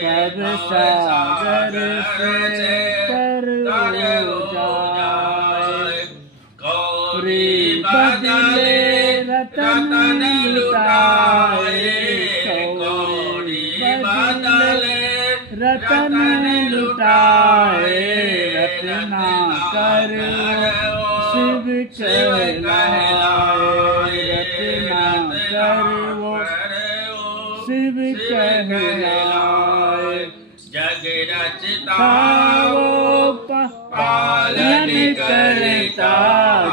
तब सागर से तर हो जाए। गौरी बदले रतन लुटाए, गौरी बदले रतन लुटाए, रत्नाकर शिव कहलाए, रत्नाकर वो शिव कहलाए। जग रचता वो पालन करता,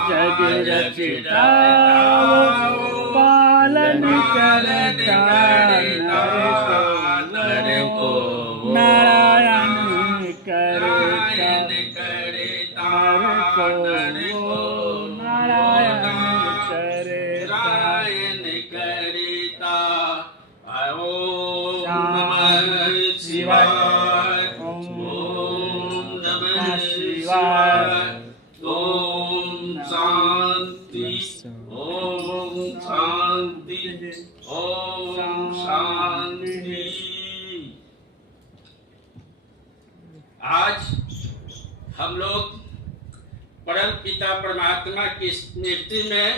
जग रचता वो पालन करता, नर को नारायण नारायण करता नर को नारायण नारायण करता। ओम नमः शिवाय ओम नमः शिवाय ओम शांति ओम शांति ओम शांति। आज हम लोग परम पिता परमात्मा की स्मृति में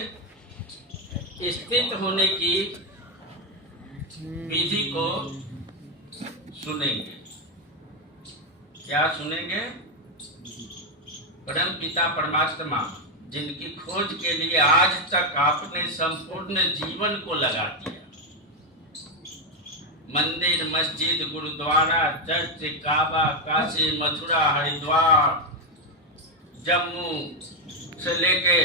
स्थित होने की विधि को सुनेंगे। क्या सुनेंगे? परम पिता परमात्मा जिनकी खोज के लिए आज तक आपने संपूर्ण जीवन को लगा दिया। मंदिर मस्जिद गुरुद्वारा चर्च काबा काशी मथुरा हरिद्वार जम्मू से लेके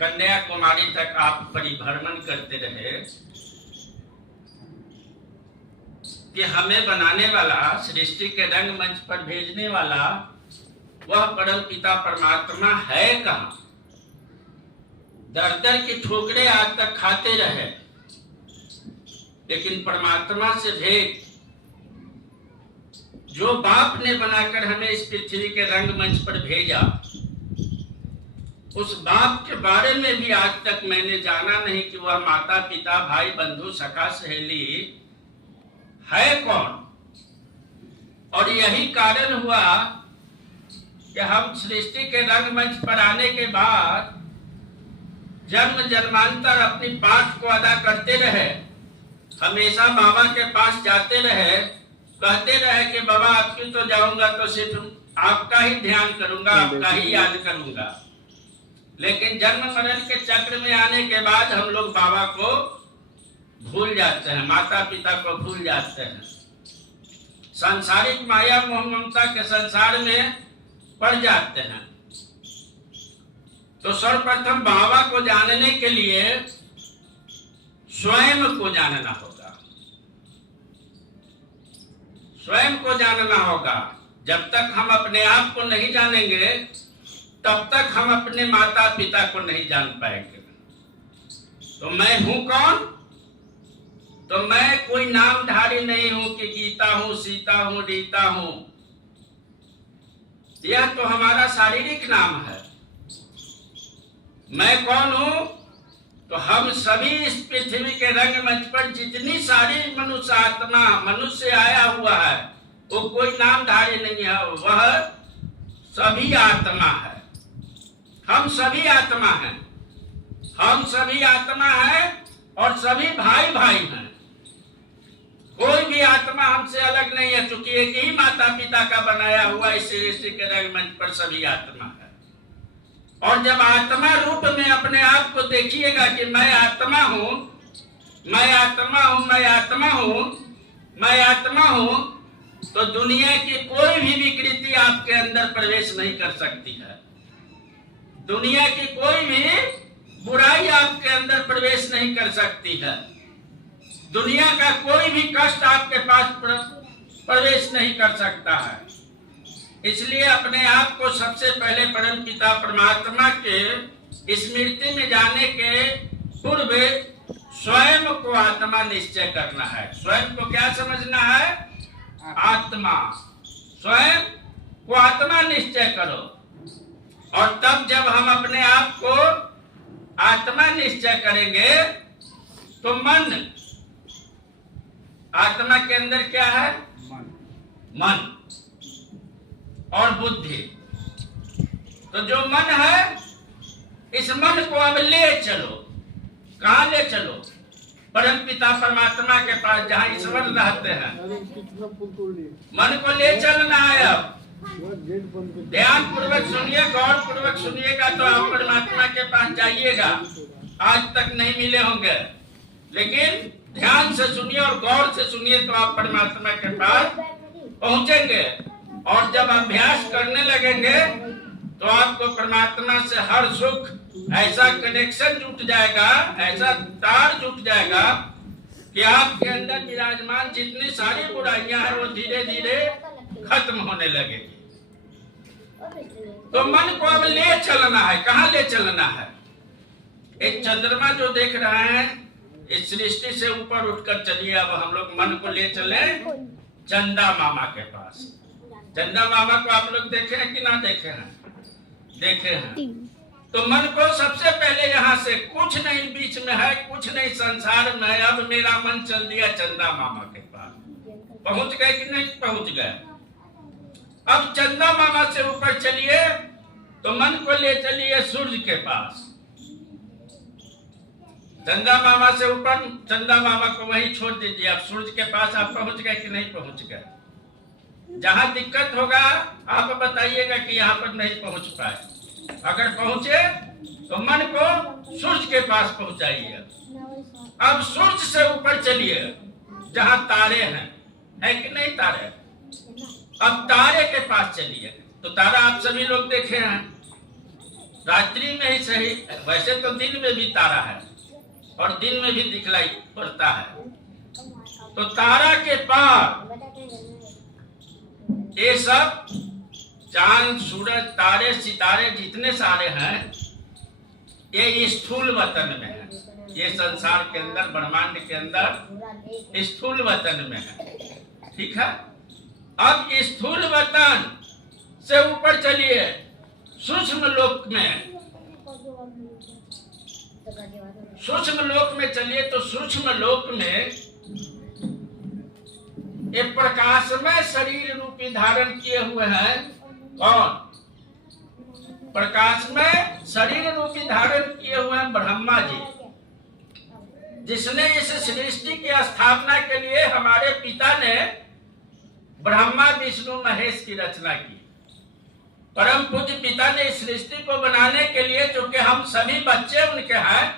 कन्याकुमारी तक आप परिभ्रमण करते रहे कि हमें बनाने वाला सृष्टि के रंगमंच पर भेजने वाला वह परम पिता परमात्मा है कहाँ? दर दर की ठोकरें आज तक खाते रहे, लेकिन परमात्मा से भेद जो बाप ने बनाकर हमें इस पृथ्वी के रंगमंच पर भेजा, उस बाप के बारे में भी आज तक मैंने जाना नहीं कि वह माता पिता भाई बंधु सखा सहेली है कौन। और यही कारण हुआ कि हम सृष्टि के रंगमंच पर आने के बाद जन्म जन्मांतर अपनी पाठ को अदा करते रहे, हमेशा बाबा के पास जाते रहे, कहते रहे कि बाबा आपकी तो जाऊंगा तो सिर्फ आपका ही ध्यान करूंगा, आपका ही याद करूंगा। लेकिन जन्म मरण के चक्र में आने के बाद हम लोग बाबा को भूल जाते हैं, माता पिता को भूल जाते हैं। सांसारिक माया मोह ममता के संसार में पड़ जाते हैं। तो सर्वप्रथम बाबा को जानने के लिए स्वयं को जानना होगा, स्वयं को जानना होगा। जब तक हम अपने आप को नहीं जानेंगे तब तक हम अपने माता पिता को नहीं जान पाएंगे। तो मैं हूं कौन? तो मैं कोई नामधारी नहीं हूं कि गीता हूं, सीता हूं, रीता हूं। यह तो हमारा शारीरिक नाम है। मैं कौन हूं? तो हम सभी इस पृथ्वी के रंगमंच पर जितनी सारी मनुष्य आत्मा मनुष्य आया हुआ है वो कोई नामधारी नहीं है, वह सभी आत्मा है। हम सभी आत्मा हैं, हम सभी आत्मा हैं और सभी भाई भाई हैं। कोई भी आत्मा हमसे अलग नहीं है, क्योंकि एक ही माता पिता का बनाया हुआ इस सृष्टि के रंगमंच पर सभी आत्मा है। और जब आत्मा रूप में अपने आप को देखिएगा कि मैं आत्मा हूं, मैं आत्मा हूं, मैं आत्मा हूं, मैं आत्मा हूं, तो दुनिया की कोई भी विकृति आपके अंदर प्रवेश नहीं कर सकती है। दुनिया की कोई भी बुराई आपके अंदर प्रवेश नहीं कर सकती है। दुनिया का कोई भी कष्ट आपके पास प्रवेश नहीं कर सकता है। इसलिए अपने आप को सबसे पहले परम पिता परमात्मा के स्मृति में जाने के पूर्व स्वयं को आत्मा निश्चय करना है। स्वयं को क्या समझना है? आत्मा। स्वयं को आत्मा निश्चय करो। और तब जब हम अपने आप को आत्मा निश्चय करेंगे तो मन, आत्मा के अंदर क्या है? मन और बुद्धि। तो जो मन है, इस मन को अब ले चलो। कहाँ ले चलो? परम पिता परमात्मा के पास, जहाँ ईश्वर रहते हैं। मन को ले चलना है। अब ध्यान पूर्वक सुनिए, गौर पूर्वक सुनिएगा तो आप परमात्मा के पास जाइएगा। आज तक नहीं मिले होंगे, लेकिन ध्यान से सुनिए और गौर से सुनिए तो आप परमात्मा के पास पहुंचेंगे। और जब अभ्यास करने लगेंगे तो आपको परमात्मा से हर सुख ऐसा कनेक्शन जुट जाएगा, ऐसा तार जुट जाएगा कि आपके अंदर विराजमान जितनी सारी बुराइयां हैं वो धीरे धीरे खत्म होने लगेगी। तो मन को अब ले चलना है, कहाँ ले चलना है? एक चंद्रमा जो देख रहे हैं, इस सृष्टि से ऊपर उठकर चलिए। अब हम लोग मन को ले चले चंदा मामा के पास। चंदा मामा को आप लोग देखे हैं कि ना देखे हैं? देखे हैं। तो मन को सबसे पहले यहाँ से, कुछ नहीं बीच में है, कुछ नहीं संसार में है, अब मेरा मन चल दिया चंदा मामा के पास। पहुंच गए कि नहीं पहुंच गए? अब चंदा मामा से ऊपर चलिए तो मन को ले चलिए सूर्य के पास। चंदा मामा से ऊपर, चंदा मामा को वहीं छोड़ दीजिए। अब सूर्य के पास आप पहुंच गए कि नहीं पहुंच गए? जहां दिक्कत होगा आप बताइएगा कि यहाँ पर नहीं पहुंच पाए। अगर पहुंचे तो मन को सूर्य के पास पहुंचाइए। अब सूर्य से ऊपर चलिए जहां तारे हैं, है कि नहीं तारे? अब तारे के पास चलिए। तो तारा आप सभी लोग देखे हैं, रात्रि में ही सही, वैसे तो दिन में भी तारा है और दिन में भी दिखलाई पड़ता है। तो तारा के पार ये सब चांद, सूरज, तारे, सितारे जितने सारे हैं, ये स्थूल वतन में है। ये संसार के अंदर, ब्रह्मांड के अंदर स्थूल वतन में है। ठीक है। अब स्थूल वतन से ऊपर चलिए सूक्ष्म लोक में। सूक्ष्म लोक में चलिए तो सूक्ष्म लोक में एक प्रकाशमय शरीर रूपी धारण किए हुए हैं। कौन? प्रकाशमय शरीर रूपी धारण किए हुए हैं ब्रह्मा जी, जिसने इस सृष्टि की स्थापना के लिए हमारे पिता ने ब्रह्मा विष्णु महेश की रचना की। परम पूज्य पिता ने इस सृष्टि को बनाने के लिए, चूंकि हम सभी बच्चे उनके हैं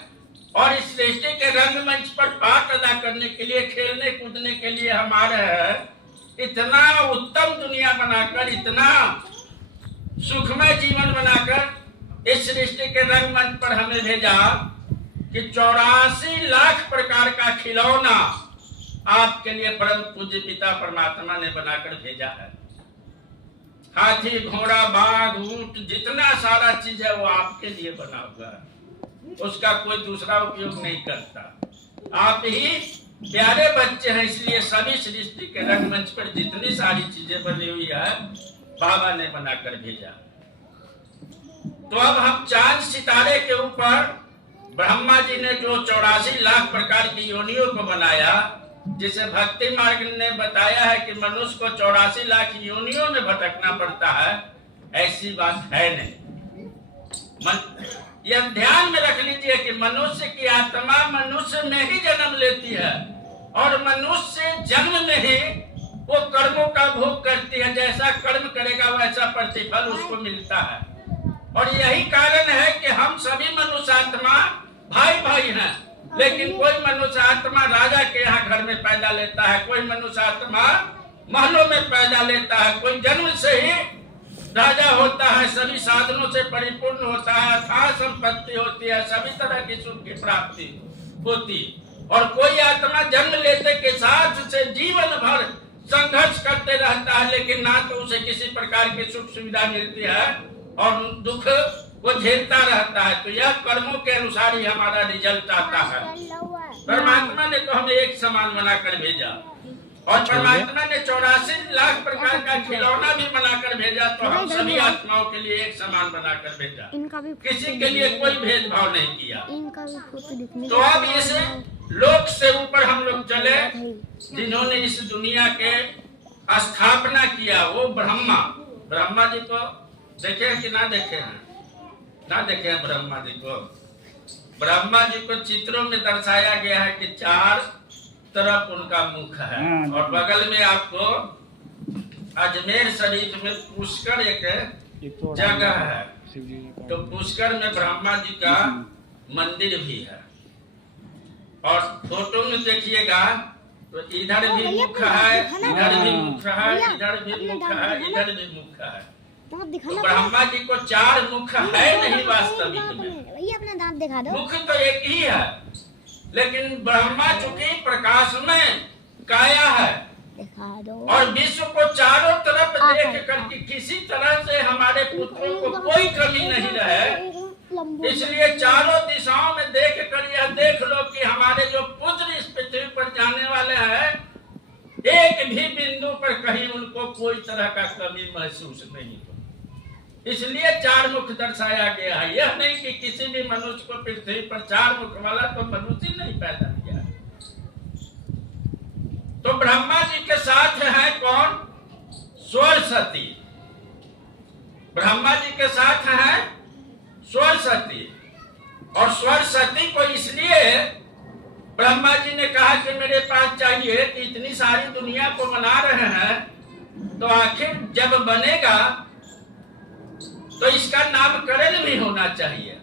और इस सृष्टि के रंगमंच पर पाठ अदा करने के लिए, खेलने कूदने के लिए हमारे हैं, इतना उत्तम दुनिया बनाकर, इतना सुखमय जीवन बनाकर इस सृष्टि के रंगमंच पर हमें भेजा कि 84 लाख प्रकार का खिलौना आपके लिए परम पूज्य पिता परमात्मा ने बनाकर भेजा है। हाथी, घोड़ा, बाघ, ऊंट, जितना सारा चीज है वो आपके लिए बना हुआ है, उसका कोई दूसरा उपयोग नहीं करता। आप ही प्यारे बच्चे हैं, इसलिए सभी सृष्टि के रंगमंच पर जितनी सारी चीजें बनी हुई है बाबा ने बनाकर भेजा। तो अब हम चांद सितारे के ऊपर ब्रह्मा जी ने जो 84 लाख प्रकार की योनियों को बनाया, जिसे भक्ति मार्ग ने बताया है कि मनुष्य को 84 लाख योनियों में भटकना पड़ता है, ऐसी बात है नहीं। यह ध्यान में रख लीजिए कि मनुष्य की आत्मा मनुष्य में ही जन्म लेती है और मनुष्य जन्म में ही वो कर्मों का भोग करती है। जैसा कर्म करेगा वैसा प्रतिफल उसको मिलता है। और यही कारण है कि हम सभी मनुष्य आत्मा भाई भाई हैं, लेकिन कोई मनुष्य आत्मा राजा के यहाँ घर में पैदा लेता है, कोई मनुष्य आत्मा महलों में पैदा लेता है, कोई जन्म से ही राजा होता है, सभी साधनों से परिपूर्ण होता है, अथाह संपत्ति होती है, सभी तरह की सुख की प्राप्ति होती। और कोई आत्मा जन्म लेते के साथ से जीवन भर संघर्ष करते रहता है, लेकिन ना तो उसे किसी प्रकार की सुख सुविधा मिलती है और दुख वो झेलता रहता है। तो यह कर्मों के अनुसार ही हमारा रिजल्ट आता है। परमात्मा ने तो हमें एक समान बनाकर भेजा और परमात्मा ने 84 लाख प्रकार का खिलौना भी बनाकर भेजा, तो हम सभी आत्माओं के लिए एक समान बनाकर भेजा, किसी के लिए कोई भेदभाव नहीं किया। तो अब इस लोक से ऊपर हम लोग चले, जिन्होंने इस दुनिया के स्थापना किया, वो ब्रह्मा जी को देखे हैं कि ना देखे हैं? ना देखे हैं ब्रह्मा जी को। ब्रह्मा जी को चित्रों में दर्शाया गया है कि 4 तरफ उनका मुख है और बगल में आपको अजमेर शरीफ में पुष्कर एक जगह है, तो पुष्कर में ब्रह्मा जी का मंदिर भी है। और फोटो में देखिएगा तो इधर भी मुख है, इधर भी मुख है, इधर भी मुख है, इधर भी मुख है। तो ब्रह्मा जी को 4 मुख है नहीं वास्तविक में, अपना दांत दिखा दो। मुख तो एक ही है, लेकिन ब्रह्मा चूंकि प्रकाश में काया है, दिखा दो। और विश्व को चारों तरफ देख करके किसी तरह से हमारे पुत्रों को कोई कमी नहीं रहे, इसलिए चारों दिशाओं में देख कर यह देख लो कि हमारे जो पुत्र इस पृथ्वी पर जाने वाले हैं, एक भी बिंदु पर कहीं उनको कोई तरह का कमी महसूस नहीं हो। इसलिए चार मुख दर्शाया गया है। यह नहीं कि किसी भी मनुष्य को पृथ्वी पर चार मुख वाला तो मनुष्य नहीं पैदा किया। तो ब्रह्मा जी के साथ है कौन? सरस्वती। ब्रह्मा जी के साथ है सरस्वती। और सरस्वती को इसलिए ब्रह्मा जी ने कहा कि मेरे पास चाहिए कि इतनी सारी दुनिया को बना रहे हैं, तो आखिर जब बनेगा तो इसका नामकरण भी होना चाहिए।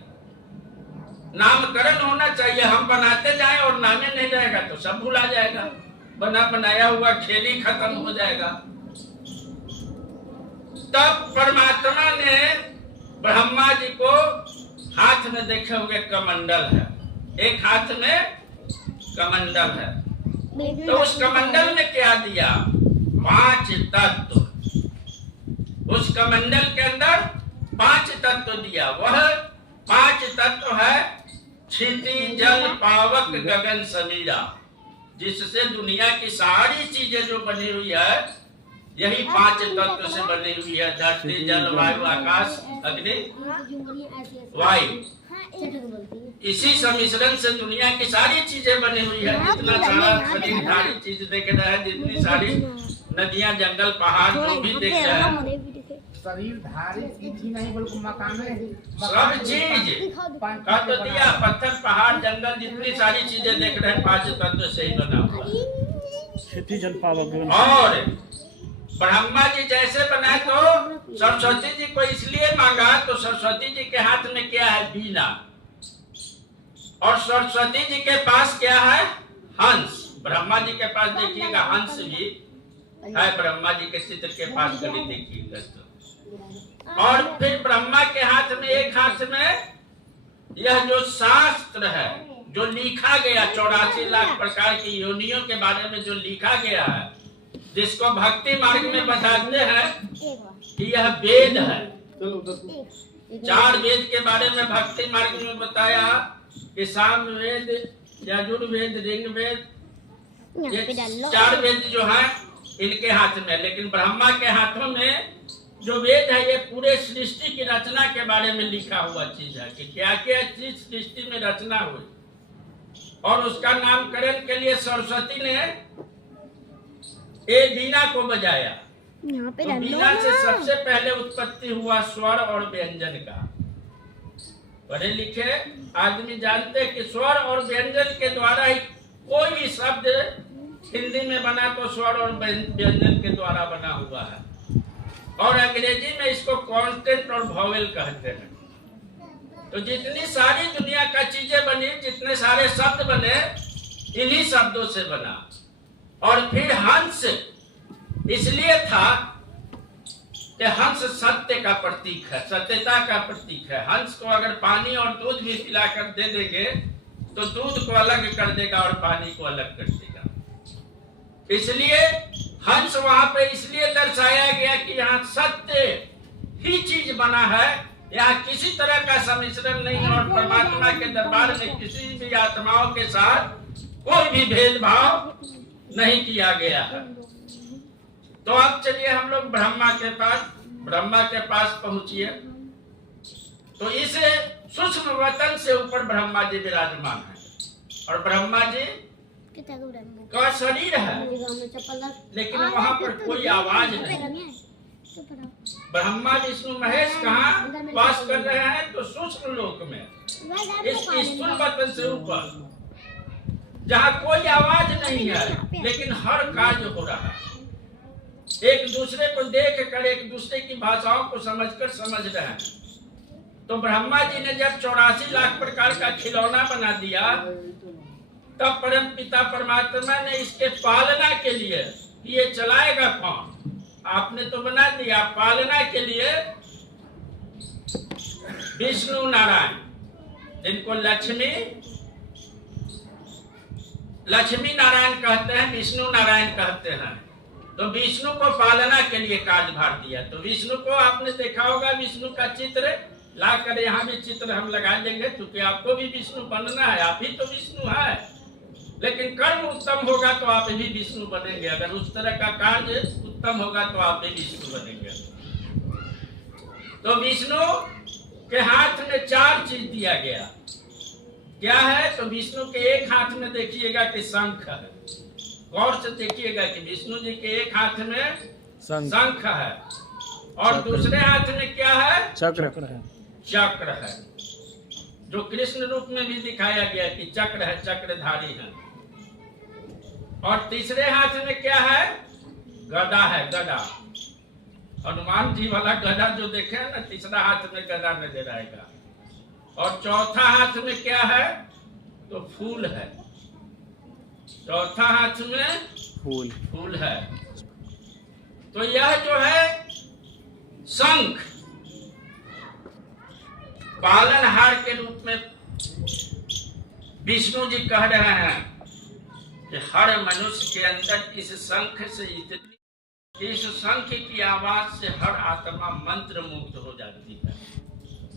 नामकरण होना चाहिए। हम बनाते जाएं और नामे नहीं रहेगा तो सब भुला जाएगा, बना बनाया हुआ खेल ही खत्म हो जाएगा। तब परमात्मा ने ब्रह्मा जी को हाथ में देखे हुए कमंडल है, एक हाथ में कमंडल है, तो उस कमंडल में क्या दिया? 5 तत्व। उस कमंडल के अंदर 5 तत्व दिया। वह 5 तत्व है क्षिति, जल, पावक, गगन, समीरा, जिससे दुनिया की सारी चीजें जो बनी हुई है यही 5 तत्व से बनी हुई है। धरती, जल, वायु, आकाश, अग्नि, वायु। इसी सम्मिश्रण से दुनिया की सारी चीजें बनी हुई है। जितना सारा शरीरधारी चीज देख रहे हैं, जितनी सारी नदियां, जंगल, पहाड़ जो भी देख रहे हैं, शरीरधारी चीज ही नहीं बल्कि मकान है, सब चीज का तो दिया। पत्थर, पहाड़, जंगल, जितनी सारी चीजें देख रहे हैं 5 तत्व से ही बना हुआ है। और ब्रह्मा जी जैसे बनाए तो सरस्वती जी को इसलिए मांगा, तो सरस्वती जी के हाथ में क्या है? बीना। और सरस्वती जी के पास क्या है? हंस। ब्रह्मा जी के पास देखिएगा हंस भी है, ब्रह्मा जी के चित्र के पास कभी देखिएगा तो। और फिर ब्रह्मा के हाथ में, एक हाथ में यह जो शास्त्र है, जो लिखा गया 84 लाख प्रकार की योनियों के बारे में जो लिखा गया है, जिसको भक्ति मार्ग में बताते हैं कि यह वेद है। 4 वेद के बारे में भक्ति मार्ग में बताया कि साम वेद, यजुर्वेद, ऋग्वेद, ये 4 वेद जो है इनके हाथ में। लेकिन ब्रह्मा के हाथों में जो वेद है, ये पूरे सृष्टि की रचना के बारे में लिखा हुआ चीज है कि क्या क्या चीज सृष्टि में रचना हुई। और उसका नामकरण के लिए सरस्वती ने एक बीना को बजाया। तो बीना से सबसे पहले उत्पत्ति हुआ स्वर और व्यंजन का। पढ़े लिखे आदमी जानते हैं कि स्वर और व्यंजन के द्वारा ही कोई भी शब्द हिंदी में बना तो स्वर और व्यंजन के द्वारा बना हुआ है। और अंग्रेजी में इसको कॉन्स्टेंट और वॉवेल कहते हैं। तो जितनी सारी दुनिया का चीजें बनी, जितने सारे शब्द बने, इन्हीं शब्दों से बना। और फिर हंस इसलिए था कि हंस सत्य का प्रतीक है, सत्यता का प्रतीक है। हंस को अगर पानी और दूध भी पिलाकर दे देंगे तो दूध को अलग कर देगा और पानी को अलग कर देगा। इसलिए हंस वहां पे इसलिए दर्शाया गया कि यहाँ सत्य ही चीज बना है, यहाँ किसी तरह का सम्मिश्रण नहीं है। और परमात्मा के दरबार में किसी भी आत्माओं के साथ कोई भी भेदभाव नहीं किया गया है। तो अब चलिए हम लोग ब्रह्मा के पास पहुंचिए। तो इस सूक्ष्म वतन से ऊपर ब्रह्मा जी विराजमान है और ब्रह्मा जी का शरीर है, लेकिन वहां पर कोई आवाज नहीं। ब्रह्मा विष्णु महेश कहाँ वास कर रहे हैं? तो सूक्ष्म लोक में, इस स्थूल वतन से ऊपर, जहाँ कोई आवाज नहीं है लेकिन हर कार्य हो रहा है। एक दूसरे को देख कर, एक दूसरे की भाषाओं को समझकर समझ रहे हैं। तो ब्रह्मा जी ने जब 84 लाख प्रकार का खिलौना बना दिया, तब परम पिता परमात्मा ने इसके पालना के लिए, ये चलाएगा कौन? आपने तो बना दिया, पालना के लिए विष्णु नारायण, जिनको लक्ष्मी नारायण कहते हैं, विष्णु नारायण कहते हैं, तो विष्णु को पालना के लिए कार्यभार दिया। तो विष्णु को आपने देखा होगा, विष्णु का चित्र ला कर यहाँ भी चित्र हम लगा देंगे, क्योंकि आपको भी विष्णु बनना है। आप ही तो विष्णु है, लेकिन कर्म उत्तम होगा तो आप भी विष्णु बनेंगे। अगर उस तरह का कार्य उत्तम होगा तो आप भी विष्णु बनेंगे। तो विष्णु के हाथ में 4 चीज दिया गया। क्या है? तो विष्णु के एक हाथ में देखिएगा कि शंख है। गौर से देखिएगा कि विष्णु जी के एक हाथ में शंख है, और दूसरे हाथ में क्या है? चक्र है। चक्र है, जो कृष्ण रूप में भी दिखाया गया कि चक्र है, चक्रधारी है। और तीसरे हाथ में क्या है? गदा है, गदा। हनुमान जी वाला गदा जो देखे हैं ना, तीसरा हाथ में गदा नजर आएगा। और चौथा हाथ में क्या है? तो फूल है। चौथा हाथ में फूल है। तो यह जो है शंख पालनहार के रूप में विष्णु जी कह रहे हैं कि हर मनुष्य के अंदर इस शंख से इस शंख की आवाज से हर आत्मा मंत्र मुग्ध हो जाती है।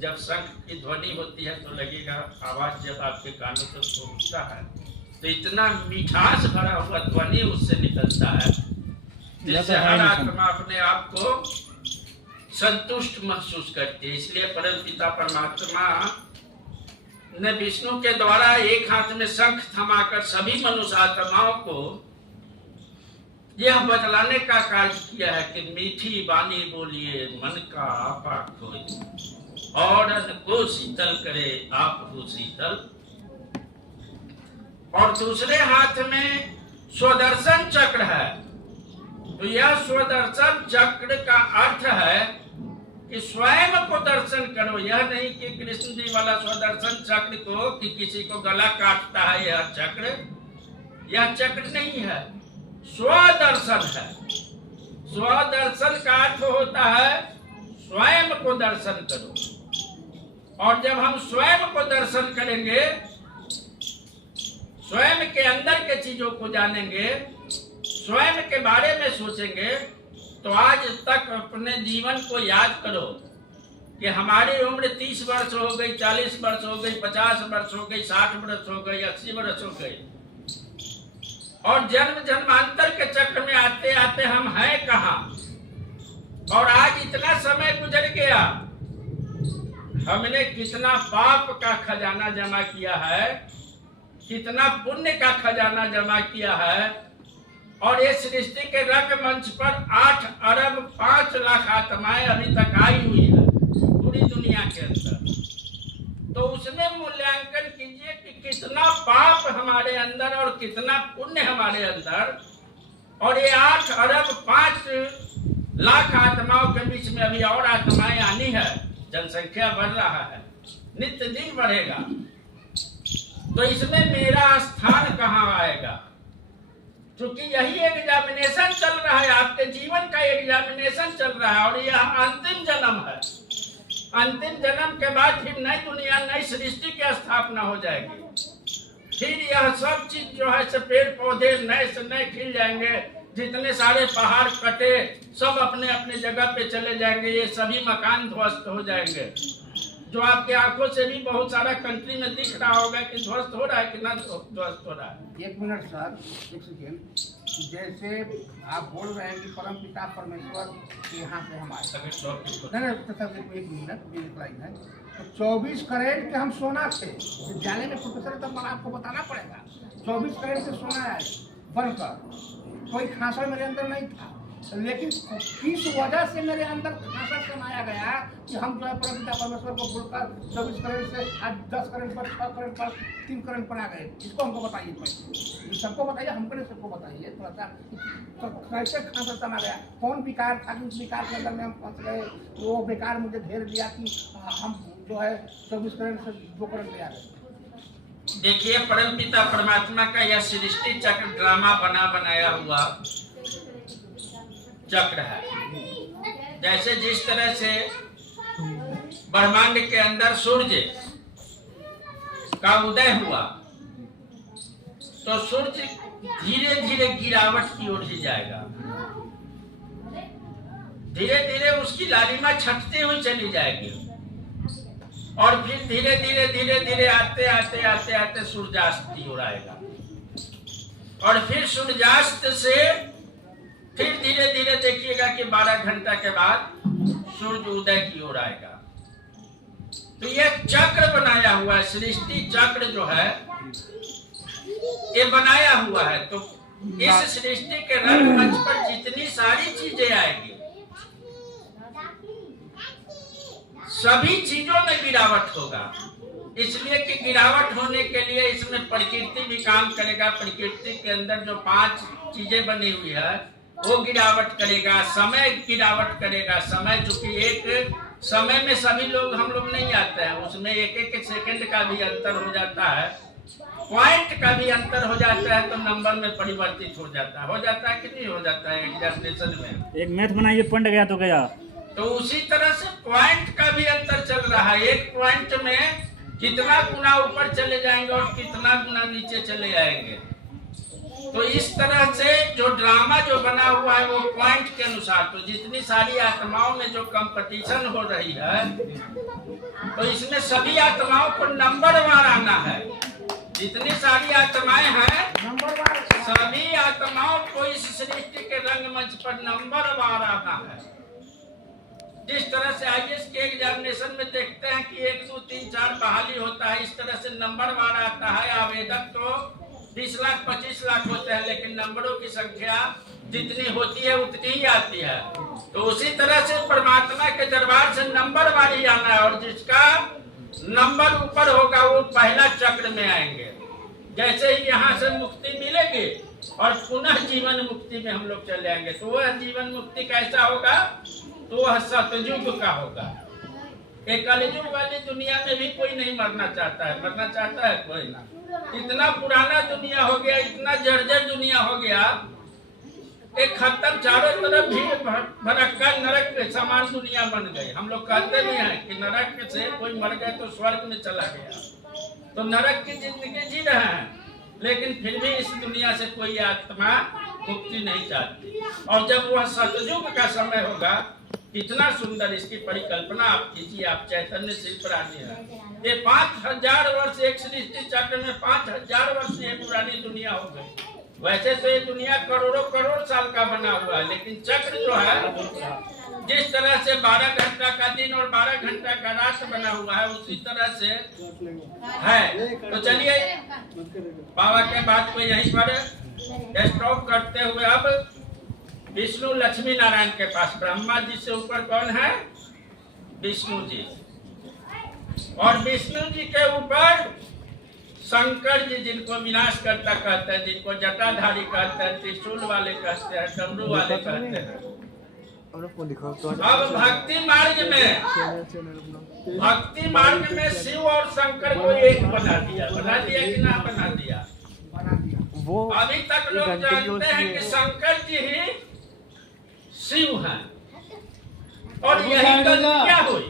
जब शंख की ध्वनि होती है तो लगेगा, आवाज जब आपके कानों तक पहुंचता है तो इतना मिठास भरा हुआ ध्वनि उससे निकलता है, जिससे हर आत्मा अपने आप को संतुष्ट महसूस करती है। इसलिए परमपिता परमात्मा ने विष्णु के द्वारा एक हाथ में शंख थमाकर सभी मनुष्य आत्माओं को यह बतलाने का कार्य किया है कि मीठी वाणी बोलिए, मन का आपा खोए, और को शीतल करे आप हो शीतल। और दूसरे हाथ में स्वदर्शन चक्र है। तो यह स्वदर्शन चक्र का अर्थ है कि स्वयं को दर्शन करो। यह नहीं कि कृष्ण जी वाला स्वदर्शन चक्र को कि किसी को गला काटता है यह चक्र नहीं है, स्वदर्शन है। स्वदर्शन का अर्थ होता है स्वयं को दर्शन करो। और जब हम स्वयं को दर्शन करेंगे, स्वयं के अंदर के चीजों को जानेंगे, स्वयं के बारे में सोचेंगे, तो आज तक अपने जीवन को याद करो कि हमारी उम्र 30 वर्ष हो गई, 40 वर्ष हो गई, 50 वर्ष हो गई, 60 वर्ष हो गई, 80 वर्ष हो गई, और जन्म जन्मांतर के चक्र में आते आते हम हैं कहाँ? और आज इतना समय गुजर गया, हमने कितना पाप का खजाना जमा किया है, कितना पुण्य का खजाना जमा किया है। और ये सृष्टि के रंगमंच पर 8 अरब 5 लाख आत्माएं अभी तक आई हुई है पूरी दुनिया के अंदर। तो उसमें मूल्यांकन कीजिए कि कितना पाप हमारे अंदर और कितना पुण्य हमारे अंदर। और ये 8 अरब 5 लाख आत्माओं के बीच में अभी और आत्माएं आनी है। जनसंख्या बढ़ रहा है, नित्य दिन बढ़ेगा। तो इसमें मेरा स्थान कहाँ आएगा? क्योंकि यही एग्जामिनेशन चल रहा है, आपके जीवन का एग्जामिनेशन चल रहा है, और यह अंतिम जन्म है। अंतिम जन्म के बाद फिर नई दुनिया, नई सृष्टि की स्थापना हो जाएगी। फिर यह सब चीज जो है, पेड़ पौधे नए से नए खिल जाएंगे, जितने सारे पहाड़ कटे सब अपने अपने जगह पे चले जाएंगे, ये सभी मकान ध्वस्त हो जाएंगे। जो आपके आंखों से भी बहुत सारा कंट्री में दिख रहा होगा कि ध्वस्त हो रहा है कि ना ध्वस्त हो रहा है। 1 मिनट सर, 1 सेकेंड। जैसे आप बोल रहे हैं कि परम पिता परमेश्वर यहाँ से हम आए, नहीं 1 मिनट है। तो 24 कैरेट के हम सोना थे, विद्यालय में प्रोफेसर तब आपको बताना पड़ेगा। 24 कैरेट से सोना है बनकर, कोई खांसा मेरे अंदर नहीं था, लेकिन किस वजह से मेरे अंदर खांसा समाया गया कि हम जो है परमपिता परमेश्वर को भूलकर 24 कैरेट से आज 10 कैरेट पर, 6 कैरेट पर, 3 कैरेट पर आ गए। इसको हमको बताइए पहले, सबको बताइए, हमको नहीं सबको बताइए थोड़ा सा। तो कैसे खांसा समा गया? कौन विकार था कि उस विकार के अंदर में हम फंस गए? वो बेकार मुझे घेर दिया कि हम जो है 24 कैरेट से 2 कैरेट ले आ गए। देखिए, परमपिता परमात्मा का यह सृष्टि चक्र ड्रामा बनाया हुआ चक्र है। जैसे जिस तरह से ब्रह्मांड के अंदर सूर्य का उदय हुआ, तो सूर्य धीरे धीरे गिरावट की ओर ही जाएगा। धीरे धीरे उसकी लालिमा छटती हुई चली जाएगी और फिर धीरे धीरे धीरे धीरे आते आते आते आते सूर्यास्त की ओर आएगा और फिर सूर्यास्त से फिर धीरे धीरे देखिएगा कि 12 घंटा के बाद सूर्य उदय की ओर आएगा। तो यह चक्र बनाया हुआ है, सृष्टि चक्र जो है ये बनाया हुआ है। तो इस सृष्टि के रंगमंच पर जितनी सारी चीजें आएंगी सभी चीजों में गिरावट होगा, इसलिए कि गिरावट होने के लिए इसमें प्रकृति भी काम करेगा। प्रकृति के अंदर जो 5 चीजें बनी हुई है वो गिरावट करेगा, समय गिरावट करेगा। समय चूंकि एक समय में सभी लोग हम लोग नहीं आते हैं, उसमें एक एक सेकंड का भी अंतर हो जाता है, पॉइंट का भी अंतर हो जाता है, तो नंबर में परिवर्तित हो जाता है कि नहीं हो जाता है एग्जामिनेशन में। एक मैथ बनाइए, पॉइंट गया तो गया। तो उसी तरह से पॉइंट का भी अंतर चल रहा है। एक पॉइंट में कितना गुना ऊपर चले जाएंगे और कितना गुना नीचे चले जाएंगे। तो इस तरह से जो ड्रामा जो बना हुआ है वो पॉइंट के अनुसार, तो जितनी सारी आत्माओं में जो कंपटीशन हो रही है तो इसमें सभी आत्माओं को नंबरवार आना है। जितनी सारी आत्माएं हैं सभी आत्माओं को इस सृष्टि के रंगमंच पर नंबरवार आना है। जिस तरह से आईएएस के एग्जामिनेशन में देखते हैं कि 1 2 3 4 बहाली होता है, इस तरह से नंबरवार आता है। आवेदक तो 20 लाख 25 लाख होते हैं, लेकिन नंबरों की संख्या जितनी होती है उतनी ही आती है। तो उसी तरह से परमात्मा के दरबार से नंबरवार ही आना है और जिसका नंबर ऊपर होगा वो पहला चक्र में आएंगे। जैसे ही यहाँ से मुक्ति मिलेगी और पुनः जीवन मुक्ति में हम लोग चले आएंगे, तो वह जीवन मुक्ति कैसा होगा? तो वह सतयुग का होगा। एक कलयुग वाली दुनिया में भी कोई नहीं मरना चाहता है। मरना चाहता है कोई ना? इतना पुराना दुनिया हो गया, इतना जर्जर दुनिया हो गया, एक खत्म, चारों तरफ भीड़ भड़क्का नरक के समान दुनिया बन गई। हम लोग कहते भी हैं कि नरक से कोई मर गए तो स्वर्ग में चला गया, तो नरक की जिंदगी जी रहे हैं, लेकिन फिर भी इस दुनिया से कोई आत्मा मुक्ति नहीं चाहती। और जब वह सतयुग का समय होगा, कितना सुंदर इसकी परिकल्पना आप कीजिए। आप चैतन्य शिव प्राणी है, ये 5000 वर्ष एक सृष्टि चक्र में 5000 वर्ष ये पुरानी दुनिया हो गई। वैसे तो ये दुनिया करोड़ों करोड़ साल का बना हुआ है, लेकिन चक्र जो है जिस तरह से 12 घंटा का दिन और 12 घंटा का रात बना हुआ है उसी तरह से है। तो चलिए बाबा के बात को यहीं पर स्टॉप करते हुए अब विष्णु लक्ष्मी नारायण के पास, ब्रह्मा जी से ऊपर कौन है? विष्णु जी। और विष्णु जी के ऊपर शंकर जी, जिनको विनाश करता कहते हैं, जिनको जटाधारी कहते हैं, त्रिशूल वाले कहते हैं, डमरू वाले कहते हैं। अब भक्ति मार्ग में शिव और शंकर को एक बना दिया कि ना बना दिया? अभी तक लोग जानते हैं कि शंकर जी ही शिव हैं और यही गलतियां हुई,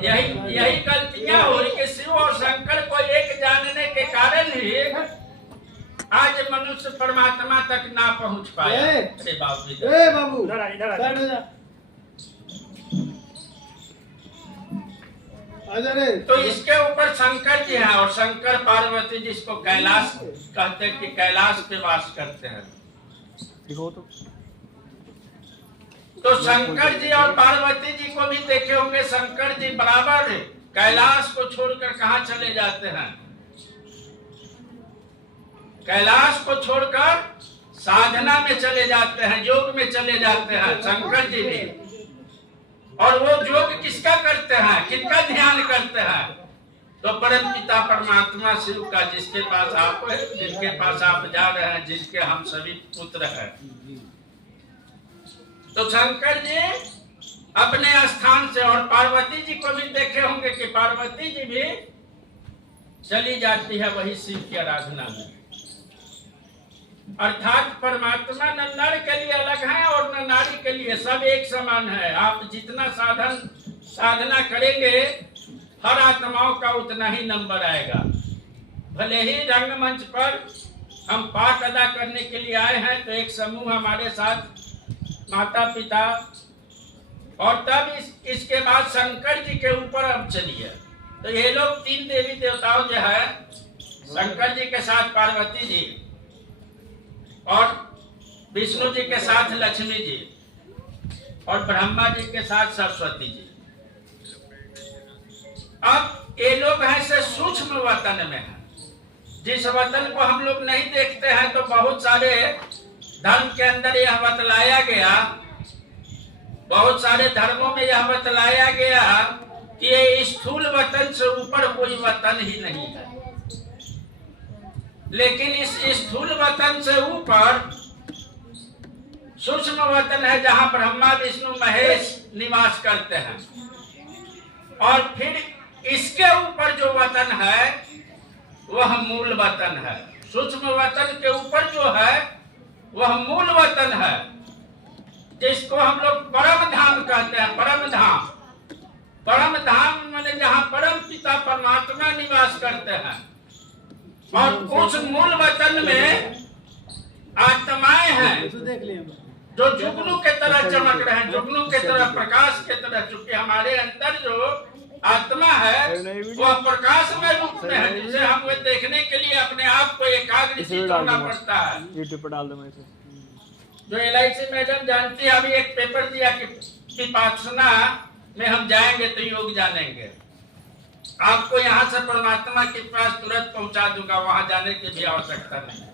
यही गलतियां हुई कि शिव और शंकर को एक जानने के कारण ही आज मनुष्य परमात्मा तक ना पहुंच पाया। अरे बाबू तो इसके ऊपर शंकर जी हैं और शंकर पार्वती जिसको कैलाश कहते हैं कि कैलाश पे वास करते हैं। तो शंकर जी और पार्वती जी को भी देखे होंगे, शंकर जी बराबर कैलाश को छोड़कर कहाँ चले जाते हैं? कैलाश को छोड़कर साधना में चले जाते हैं, योग में चले जाते हैं शंकर जी भी। और वो योग किसका करते हैं, किसका ध्यान करते हैं? तो परम पिता परमात्मा शिव का, जिसके पास आप है, जिनके पास आप जा रहे हैं, जिनके हम सभी पुत्र हैं। तो शंकर जी अपने स्थान से, और पार्वती जी को भी देखे होंगे कि पार्वती जी भी चली जाती है वही शिव की आराधना में। अर्थात परमात्मा न नर के लिए अलग है और न नारी के लिए, सब एक समान है। आप जितना साधना करेंगे हर आत्माओं का उतना ही नंबर आएगा। भले ही रंगमंच पर हम पाठ अदा करने के लिए आए हैं, तो एक समूह हमारे साथ माता पिता, और तब इसके बाद शंकर जी के ऊपर अब चलिए। तो ये लोग 3 देवी देवताओं जो है, शंकर जी के साथ पार्वती जी और विष्णु जी के साथ लक्ष्मी जी और ब्रह्मा जी के साथ सरस्वती जी। अब ये लोग हैं से सूक्ष्म वतन में है, जिस वतन को हम लोग नहीं देखते हैं। तो बहुत सारे धर्म के अंदर यह बतलाया गया, बहुत सारे धर्मों में यह बतलाया गया कि ये स्थूल वतन से ऊपर कोई वतन ही नहीं है। लेकिन इस स्थूल वतन से ऊपर सूक्ष्म वतन है, जहां ब्रह्मा विष्णु महेश निवास करते हैं। और फिर इसके ऊपर जो वतन है वह मूल वतन है। सूक्ष्म वतन के ऊपर जो है वह मूल वतन है, जिसको हम लोग परम धाम कहते हैं। परम धाम, परम धाम माने जहाँ परम पिता परमात्मा निवास करते हैं। और उस मूल वतन में आत्माएं हैं जो जुगनू के तरह चमक रहे हैं, जुगनू के तरह, प्रकाश के तरह। चूंकि हमारे अंदर जो आत्मा है वह प्रकाश में रूप में है, जिसे हमें देखने के लिए अपने आप को एकाग्रचित्त होना पड़ता है। यूट्यूब पर डाल दो मैं जो LIC मैडम जानती है, अभी एक पेपर दिया कि विपासना में हम जाएंगे तो योग जानेंगे। आपको यहाँ से परमात्मा के पास तुरंत पहुंचा दूंगा, वहां जाने की भी आवश्यकता नहीं है।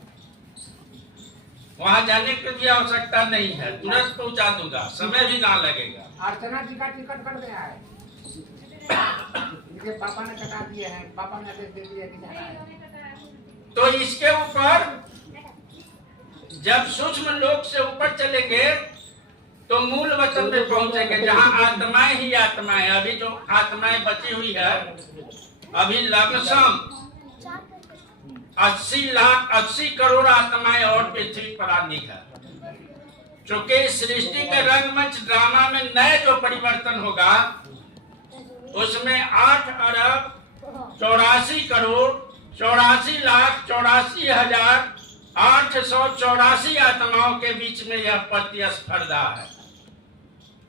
वहां जाने की भी आवश्यकता नहीं है, तुरंत पहुंचा दूंगा, समय भी ना लगेगा। अर्चना जी का टिकट कट गया है, इनके पापा ने कटा दिए हैं, पापा ने आदेश दे दिया कि जाना है। तो इसके ऊपर जब सूक्ष्म लोक से ऊपर चलेंगे तो मूल वतन में पहुंचेंगे, जहां आत्माएं ही आत्माएं। अभी जो आत्माएं बची हुई है, अभी लमसम 80 करोड़ आत्माएं और पृथ्वी पर आनी है। चूंकि सृष्टि के रंगमंच ड्रामा में नए जो परिवर्तन होगा, उसमें 8 अरब 84 करोड़ 84 लाख 84,884 आत्माओं के बीच में यह प्रतिस्पर्धा है।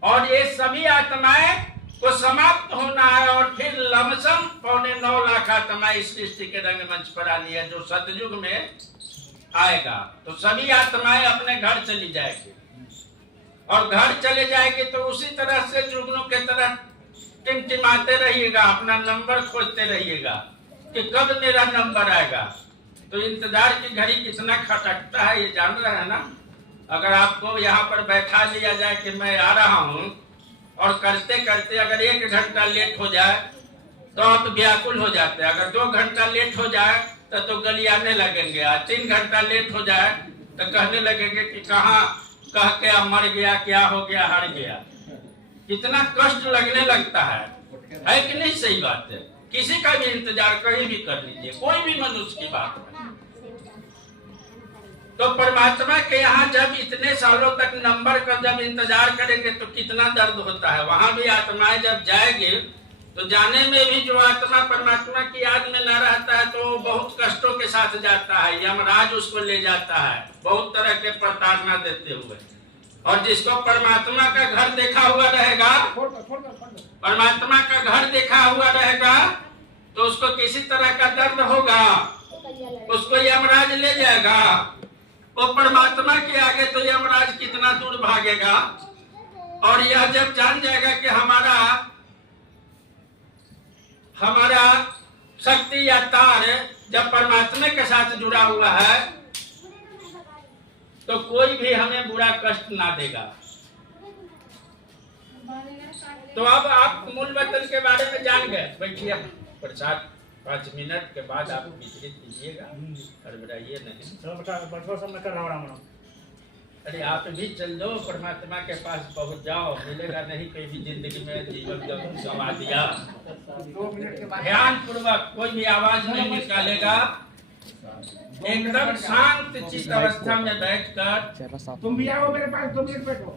और ये सभी आत्माएं को समाप्त होना है, और फिर लमसम 9.25 लाख आत्माएं इस सृष्टि के रंगमंच पर आनी है, जो सतयुग में आएगा। तो सभी आत्माएं अपने घर चली जाएगी, और घर चले जाएगी तो उसी तरह से जुगनू के तरह टिमटिमाते रहिएगा, अपना नंबर खोजते रहिएगा कि कब मेरा नंबर आएगा। तो इंतजार की घड़ी कितना खटकता है ये जान रहे हैं ना। अगर आपको यहाँ पर बैठा दिया जाए कि मैं आ रहा हूँ, और करते करते अगर 1 घंटा लेट हो जाए तो आप व्याकुल हो जाते हैं। अगर 2 घंटा लेट हो जाए तो गलियाने लगेंगे, 3 घंटा लेट हो जाए तो कहने लगेंगे कि कहाँ कह के अब मर गया, क्या हो गया, हार गया। कितना कष्ट लगने लगता है कि नहीं? सही बात है। किसी का भी इंतजार कहीं भी कर लीजिए, कोई भी मनुष्य की बात है। तो परमात्मा के यहाँ जब इतने सालों तक नंबर का जब इंतजार करेंगे तो कितना दर्द होता है। वहां भी आत्माएं जब जाएंगे तो जाने में भी जो आत्मा परमात्मा की याद में न रहता है तो बहुत कष्टों के साथ जाता है। यमराज उसको ले जाता है बहुत तरह के प्रताड़ना देते हुए। और जिसको परमात्मा का घर देखा हुआ रहेगा, परमात्मा का घर देखा हुआ रहेगा, तो उसको किसी तरह का दर्द होगा, उसको यमराज ले जाएगा। वो परमात्मा के आगे तो यमराज कितना दूर भागेगा। और यह जब जान जाएगा कि हमारा शक्ति या तार जब परमात्मा के साथ जुड़ा हुआ है तो कोई भी हमें बुरा कष्ट ना देगा। तो अब आप मूल वतन के बारे में जान गए। बैठिए, प्रसाद 5 मिनट के बाद आप विचलित कीजिएगा, हड़बड़ाइए नहीं। अरे आप भी चल दो, परमात्मा के पास पहुंच जाओ, मिलेगा नहीं कोई भी जिंदगी में जीवन गंवा दिया। ध्यान पूर्वक, कोई भी आवाज नहीं निकालेगा, एकदम शांत चित्त अवस्था में बैठकर। तुम भी आओ मेरे पास, 2 मिनट बैठो।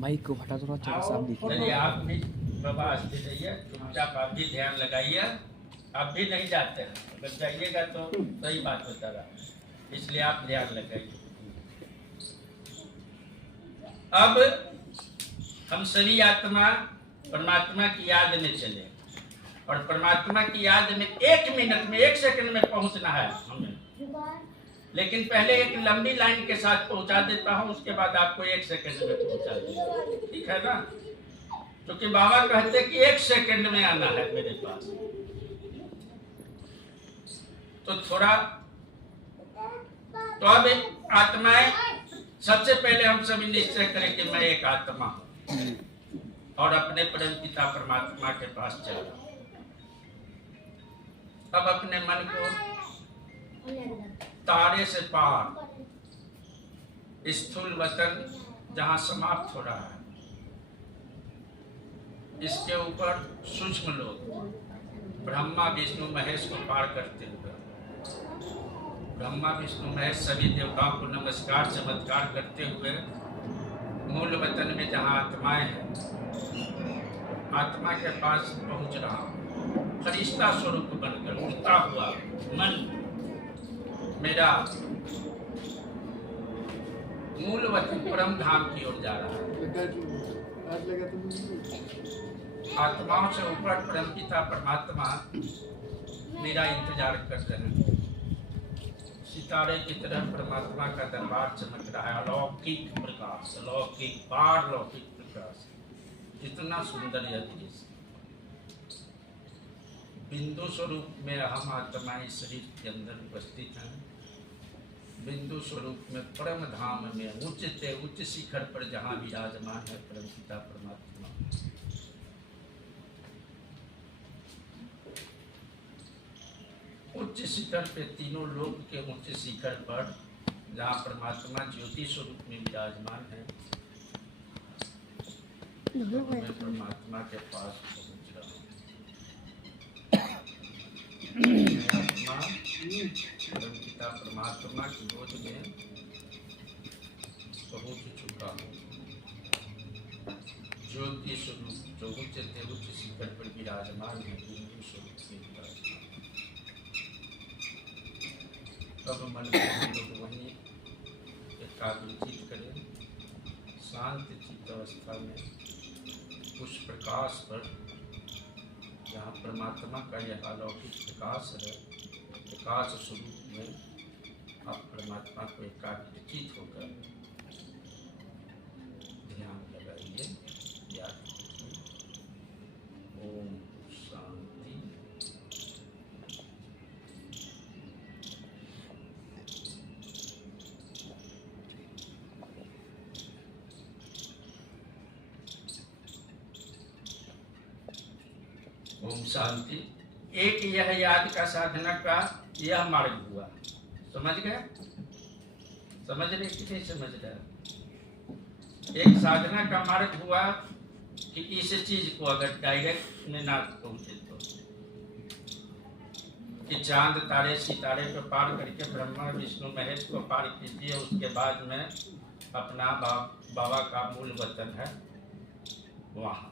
माइक को हटा दो, चेहरा साफ दिखे। चलिए आप भी बाबा स्थिर रहिए, चुपचाप आप भी ध्यान लगाइए। आप भी नहीं जाते हैं, अगर जाइएगा तो सही बात बता रहा, इसलिए आप ध्यान लगाइए। अब हम सभी आत्मा परमात्मा की याद में चले और परमात्मा की याद में 1 मिनट में 1 सेकंड में पहुंचना है हमें। लेकिन पहले एक लंबी लाइन के साथ पहुंचा देता हूं, उसके बाद आपको 1 सेकंड में पहुंचा दूंगा, ठीक है ना? क्योंकि बाबा कहते कि 1 सेकंड में आना है मेरे पास। तो थोड़ा तो अब आत्माएं, सबसे पहले हम सभी निश्चय करें कि मैं एक आत्मा हूं और अपने परम पिता परमात्मा के पास चल रहा हूं। अब अपने मन को तारे से पार स्थूल वतन जहां समाप्त हो रहा है, इसके ऊपर सूक्ष्म लोग ब्रह्मा विष्णु महेश को पार करते हुए, ब्रह्मा विष्णु महेश सभी देवताओं को नमस्कार चमत्कार करते हुए मूल वतन में जहां आत्माएं हैं, आत्मा के पास पहुंच रहा हूं। फरिश्ता स्वरूप बनकर उड़ता हुआ मन मेरा मूल वतन परम धाम की ओर जा रहा है। आत्माओं से ऊपर परम पिता परमात्मा मेरा इंतजार कर रहे हैं। सितारे की तरह परमात्मा का दरबार चमक रहा है, अलौकिक प्रकाश, अलौकिक पारलौकिक प्रकाश। कितना सुंदर यह दृश्य। बिंदु स्वरूप में हम आत्माएं शरीर के अंदर उपस्थित हैं। बिंदु स्वरूप में परम धाम में उच्च शिखर पर जहाँ विराजमान है परम पिता परमात्मा। उच्च शिखर पे, तीनों लोक के उच्च शिखर पर जहाँ परमात्मा ज्योति स्वरूप में विराजमान है, तो मैं परमात्मा के पास पहुंच रहा हूँ। आत्मा परम पिता परमात्मा की गोद में पहुंच चुका हूँ। ज्योति स्वरूप जो उच्च शिखर पर विराजमान है, बिंदु स्वरूप में विराजमान। अब मन को वहीं एकाग्रचित करें, शांत चित्त अवस्था में उस प्रकाश पर, जहाँ परमात्मा का यह अलौकिक प्रकाश है, प्रकाश स्वरूप में आप परमात्मा को एकाग्रचित होकर ध्यान लगाइए, याद कीजिए। ओम शांति। ओम शांति। एक यह याद का साधना का यह मार्ग हुआ। समझ गए? समझ रहे कि नहीं समझ रहे? एक साधना का मार्ग हुआ कि इस चीज को अगर डायरेक्ट में ना पहुंचे तो, कि चांद तारे सितारे को पार करके ब्रह्मा विष्णु महेश को पार कीजिए, उसके बाद में अपना बाबा का मूल वतन है वहाँ।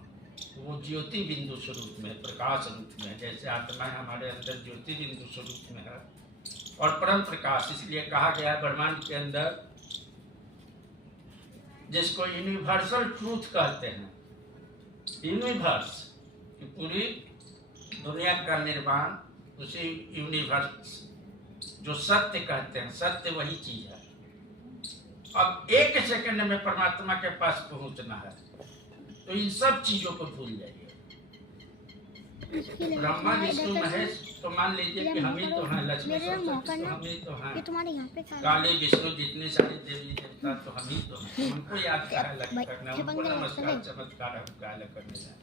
वो ज्योति बिंदु स्वरूप में, प्रकाश रूप में, जैसे आत्मा हमारे अंदर ज्योति बिंदु स्वरूप में है और परम प्रकाश, इसलिए कहा गया ब्रह्मांड के अंदर जिसको यूनिवर्सल ट्रूथ कहते हैं, यूनिवर्स की पूरी दुनिया का निर्माण उसी यूनिवर्स जो सत्य कहते हैं, सत्य वही चीज है। अब 1 सेकंड में परमात्मा के पास पहुंचना है, तो इन सब चीजों को भूल जाइए। ब्रह्मा विष्णु महेश तो मान लीजिए कि हम ही तो हैं, लक्ष्मी सरस्वती तो हम ही तो हैं, काली विष्णु जितने सारे देवी देवता तो हम ही तो हैं। उनको याद करना, उनको नमस्कार चमत्कार हम क्या करने जाए,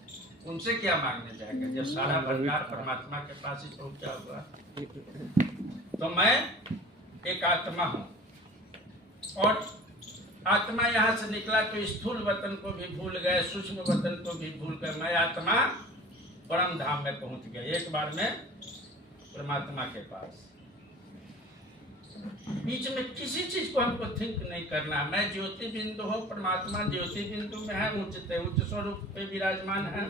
उनसे क्या मांगने जाएगा जब सारा भंडार परमात्मा के पास ही पहुंचा हुआ। तो मैं एक आत्मा हूँ और आत्मा यहाँ से निकला तो स्थूल वतन को भी भूल गए, सूक्ष्म वतन को भी भूल गए। मैं आत्मा परम धाम में पहुंच गया, एक बार में परमात्मा के पास। बीच में किसी चीज को हमको थिंक नहीं करना। मैं ज्योति बिंदु हो, परमात्मा ज्योति बिंदु में है, उच्च स्वरूप पे विराजमान है,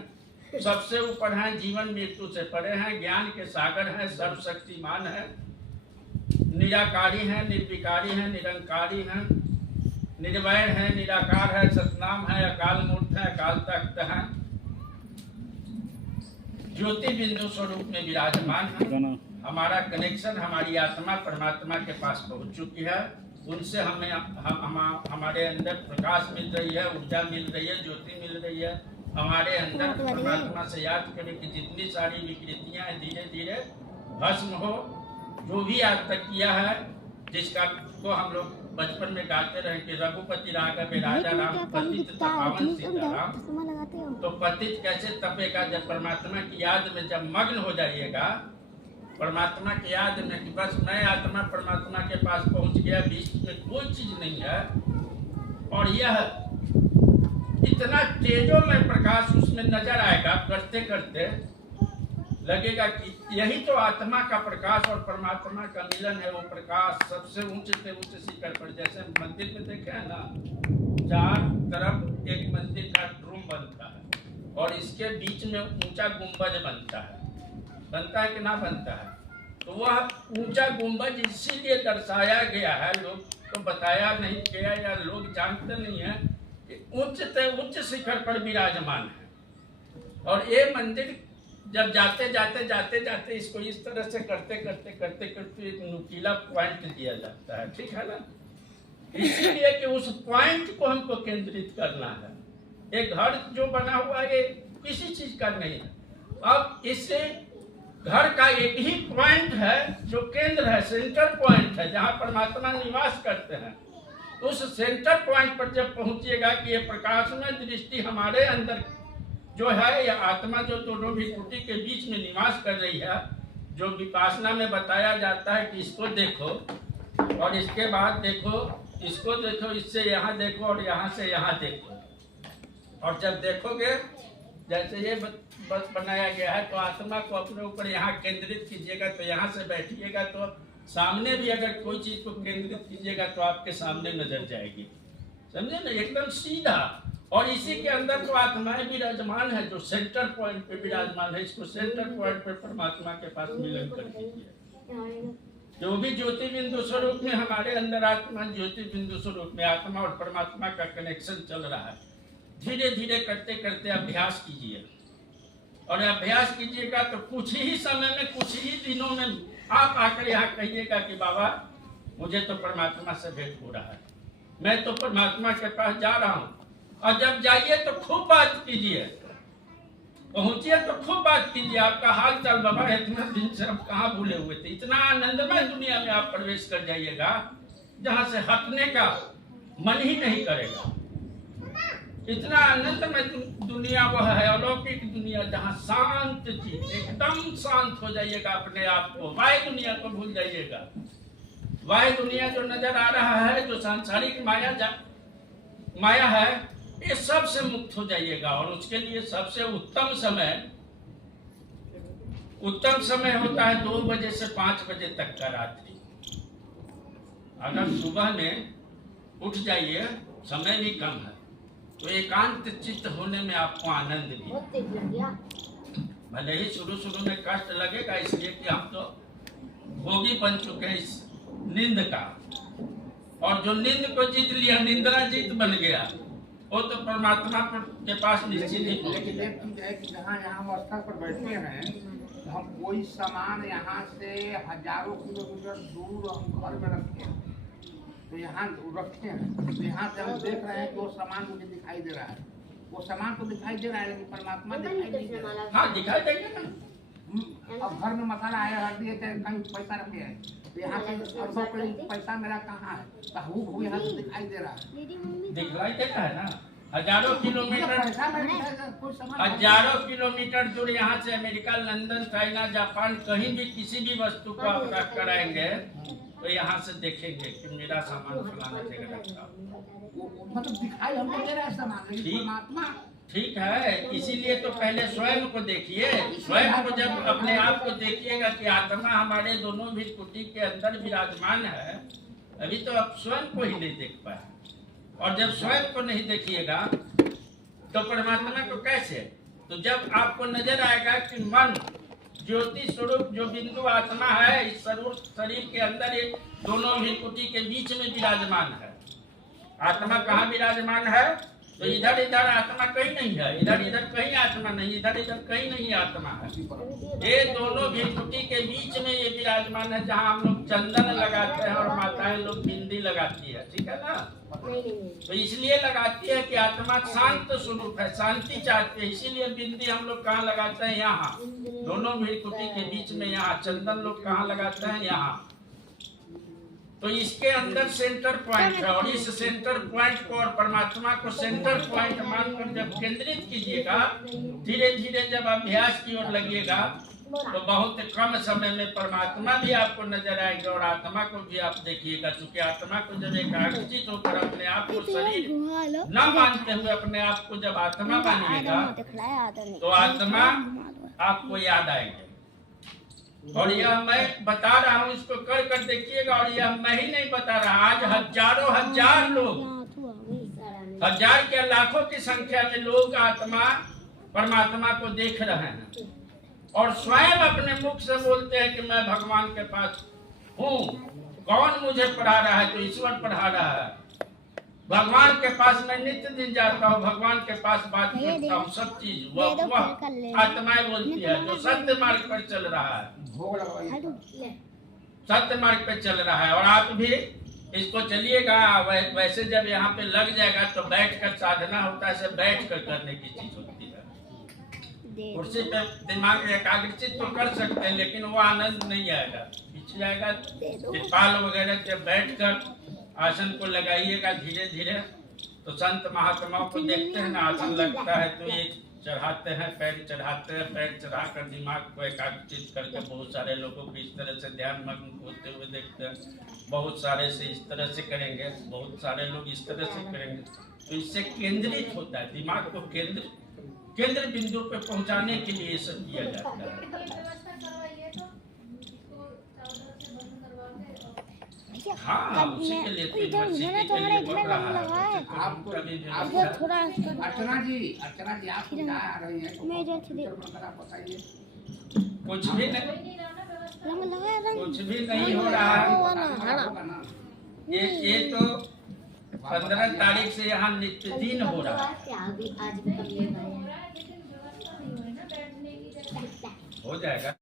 सबसे ऊपर है, जीवन मृत्यु से परे हैं, ज्ञान के सागर हैं, सर्वशक्तिमान है, निराकारी हैं, निर्विकारी हैं, निरंकारी हैं, निर्वैर है, निराकार है, सतनाम है, अकाल मूर्त है, अकाल तख्त है, ज्योति बिंदु स्वरूप में विराजमान है। हमारा कनेक्शन हमारी आत्मा परमात्मा के पास पहुंच चुकी है। उनसे हमें हमारे अंदर प्रकाश मिल रही है, ऊर्जा मिल रही है, ज्योति मिल रही है। हमारे अंदर परमात्मा से याद करें कि जितनी सारी विकृतियां हैं धीरे धीरे भस्म हो। जो भी आज तक किया है, जिसका को हम लोग बचपन में गाते रहे कि रघुपति राघव राजा राम पतित पावन सीताराम, तो पतित कैसे तपेगा? जब परमात्मा की याद में जब मग्न हो जाइएगा, परमात्मा की याद में कि बस मैं आत्मा परमात्मा के पास पहुंच गया, बीच में कोई चीज नहीं है, और यह इतना तेजों में प्रकाश उसमें नजर आएगा, करते करते लगेगा कि यही तो आत्मा का प्रकाश और परमात्मा का मिलन है। वो प्रकाश सबसे ऊंचे से ऊंचे शिखर पर, जैसे मंदिर में देखे है ना, चार तरफ एक मंदिर का ड्रूम बनता है और इसके बीच में ऊंचा गुंबज बनता है कि ना बनता है? तो वह ऊंचा गुंबज इसीलिए दर्शाया गया है, लोग तो बताया नहीं गया या लोग जानते नहीं है कि उच्च से उच्च शिखर पर विराजमान है। और ये मंदिर जब जाते इसको इस तरह से करते करते एक नुकीला पॉइंट दिया जाता है, ठीक है ना? इसीलिए कि उस पॉइंट को हमको केंद्रित करना है। एक घर जो बना हुआ है ये किसी चीज का नहीं है। अब इससे घर का एक ही पॉइंट है जो केंद्र है, सेंटर पॉइंट है, जहाँ परमात्मा निवास करते हैं। उस सेंटर पॉइंट पर जब पहुंचिएगा कि ये प्रकाशमय दृष्टि हमारे अंदर जो है, या आत्मा जो दोनों विकृति के बीच में निवास कर रही है, जो विपासना में बताया जाता है कि इसको देखो और इसके बाद देखो, इसको देखो, इससे यहाँ देखो और यहाँ से यहाँ देखो। और जब देखोगे जैसे ये बस बनाया गया है, तो आत्मा को अपने ऊपर यहाँ केंद्रित कीजिएगा, तो यहाँ से बैठिएगा तो सामने भी अगर कोई चीज को केंद्रित कीजिएगा तो आपके सामने नजर जाएगी, समझे ना? एकदम सीधा। और इसी के अंदर तो आत्माएं विराजमान है, जो सेंटर पॉइंट पे विराजमान है। इसको सेंटर पॉइंट पे परमात्मा के पास मिलन कर दीजिए। जो भी ज्योति बिंदु स्वरूप में हमारे अंदर आत्मा, ज्योति बिंदु स्वरूप में आत्मा और परमात्मा का कनेक्शन चल रहा है। धीरे धीरे करते करते अभ्यास कीजिए, और अभ्यास कीजिएगा तो कुछ ही समय में, कुछ ही दिनों में आप आकर यहाँ कहिएगा कि बाबा मुझे तो परमात्मा से भेंट हो रहा है, मैं तो परमात्मा के पास जा रहा हूँ। और जब जाइए तो खूब बात कीजिए, पहुंचिए तो खूब बात कीजिए, आपका हाल चाल बाबा इतना दिन से हम कहाँ भूले हुए थे। इतना आनंदमय दुनिया में आप प्रवेश कर जाइएगा जहाँ से हटने का मन ही नहीं करेगा। इतना आनंदमय दुनिया वह है, अलौकिक दुनिया, जहाँ शांत चीज, एकदम शांत हो जाइएगा अपने आप को। वाय दुनिया को भूल जाइएगा। वाय दुनिया जो नजर आ रहा है, जो सांसारिक माया है, ये सब से मुक्त हो जाइएगा। और उसके लिए सबसे उत्तम समय होता है 2 बजे से 5 बजे तक का रात्रि। अगर सुबह में उठ जाइए, समय भी कम है, तो एकांत चित्त होने में आपको आनंद भी। भले ही शुरू में कष्ट लगेगा, इसलिए कि हम तो भोगी बन चुके हैं इस नींद का, और जो नींद को जीत लिया, निंद्रा जीत बन गया, वो तो परमात्मा के पास निश्चित ही लेकिन एक चीज है कि जहाँ हम स्थल पर बैठे हैं, तो हम कोई सामान यहाँ से हजारों किलोमीटर दूर हम घर में रखे हैं, तो यहाँ रखे हैं, तो यहाँ से हम देख रहे हैं कि वो सामान मुझे दिखाई दे रहा है। वो सामान तो दिखाई दे रहा है, लेकिन परमात्मा दिखाई नहीं दे रहा है। हाँ, दिखाई देगा ना। अब घर में मसाला आया, हल्दी है, कहीं पैसा रखे हैं, तो यहाँ से 100 पैसा मेरा कहाँ है, तो यहाँ से दिखाई दे रहा है। दिखलाई देता है ना। हजारों किलोमीटर दूर यहाँ से अमेरिका, लंदन, चाइना, जापान, कहीं भी किसी भी वस्तु को आप रख कर आएंगे तो यहाँ से देखेंगे कि मेरा सामान फलाना जगह रखा। मतलब दिखाई हमको दे रहा है सामान, लेकिन परमात्मा ठीक है। इसीलिए तो पहले स्वयं को देखिए। स्वयं को जब अपने आप को देखिएगा कि आत्मा हमारे दोनों भी कुटी के अंदर विराजमान है, अभी तो आप स्वयं को ही नहीं देख पाए। और जब स्वयं को नहीं देखिएगा तो परमात्मा को कैसे? तो जब आपको नजर आएगा कि मन ज्योति स्वरूप जो बिंदु आत्मा है, इस शरीर के अंदर एक दोनों ही कुटी के बीच में विराजमान है, आत्मा कहाँ विराजमान है? तो इधर इधर आत्मा कहीं नहीं है, इधर इधर कहीं आत्मा नहीं, इधर इधर कहीं नहीं आत्मा है। ये दोनों भृकुटी के बीच में ये विराजमान है, जहाँ हम लोग चंदन लगाते हैं और माताएं लोग बिंदी लगाती है, ठीक है ना? तो इसलिए लगाती है कि आत्मा शांत स्वरूप है, शांति चाहती है, इसीलिए बिंदी हम लोग कहाँ लगाते हैं? यहाँ, दोनों भृकुटी के बीच में। यहाँ चंदन लोग कहाँ लगाते हैं? यहाँ। तो इसके अंदर सेंटर पॉइंट है, और इस सेंटर पॉइंट को और परमात्मा को सेंटर पॉइंट मानकर जब केंद्रित कीजिएगा, धीरे धीरे जब अभ्यास की ओर लगिएगा, तो बहुत कम समय में परमात्मा भी आपको नजर आएगा और आत्मा को भी आप देखिएगा। क्योंकि आत्मा को जब एकाग्रचित होकर अपने आप को शरीर न मानते हुए अपने आप को जब आत्मा मानिएगा, तो आत्मा आपको याद आएगी। और यह मैं बता रहा हूँ, इसको कर कर देखिएगा। और यह मैं ही नहीं बता रहा, आज हजारों हजार लोग, हजार के लाखों की संख्या में लोग आत्मा परमात्मा को देख रहे हैं और स्वयं अपने मुख से बोलते हैं कि मैं भगवान के पास हूँ। कौन मुझे पढ़ा रहा है? तो ईश्वर पढ़ा रहा है। भगवान के पास मैं नित्य दिन जाता हूँ, भगवान के पास बात करता हूँ, सब चीज वह आत्माएं बोलती है, जो सत्य मार्ग पर चल रहा है, सत्य मार्ग पे चल रहा है। और आप भी इसको चलिएगा। वैसे जब यहाँ पे लग जाएगा तो बैठकर साधना होता है, बैठकर करने की चीज होती है। कुर्सी पे दिमाग एकाग्रचित तो कर सकते हैं, लेकिन वो आनंद नहीं आएगा, पीछे आएगा। तिरपाल वगैरह जब बैठकर आसन को लगाइएगा धीरे धीरे, तो संत महात्माओं को देखते हैं ना, आसन लगता है तो ये चढ़ाते हैं, पैर चढ़ाते हैं, पैर चढ़ाकर दिमाग को एकाग्रचित करके बहुत सारे लोगों को इस तरह से ध्यान मग्न होते हुए देखते हैं। बहुत सारे से इस तरह से करेंगे, बहुत सारे लोग इस तरह से करेंगे। तो इससे केंद्रित होता है, दिमाग को केंद्र बिंदु पे पहुंचाने के लिए सब किया जाता है। हाँ, उसी के लिए तो यूनिवर्सिटी के लिए बोल रहा है। आपको अर्चना जी आप क्या आ रही हैं? बताइए। कुछ भी नहीं, कुछ भी नहीं हो रहा है। ये तो 15 तारीख से यहाँ नित्य दिन हो रहा है, हो जाएगा।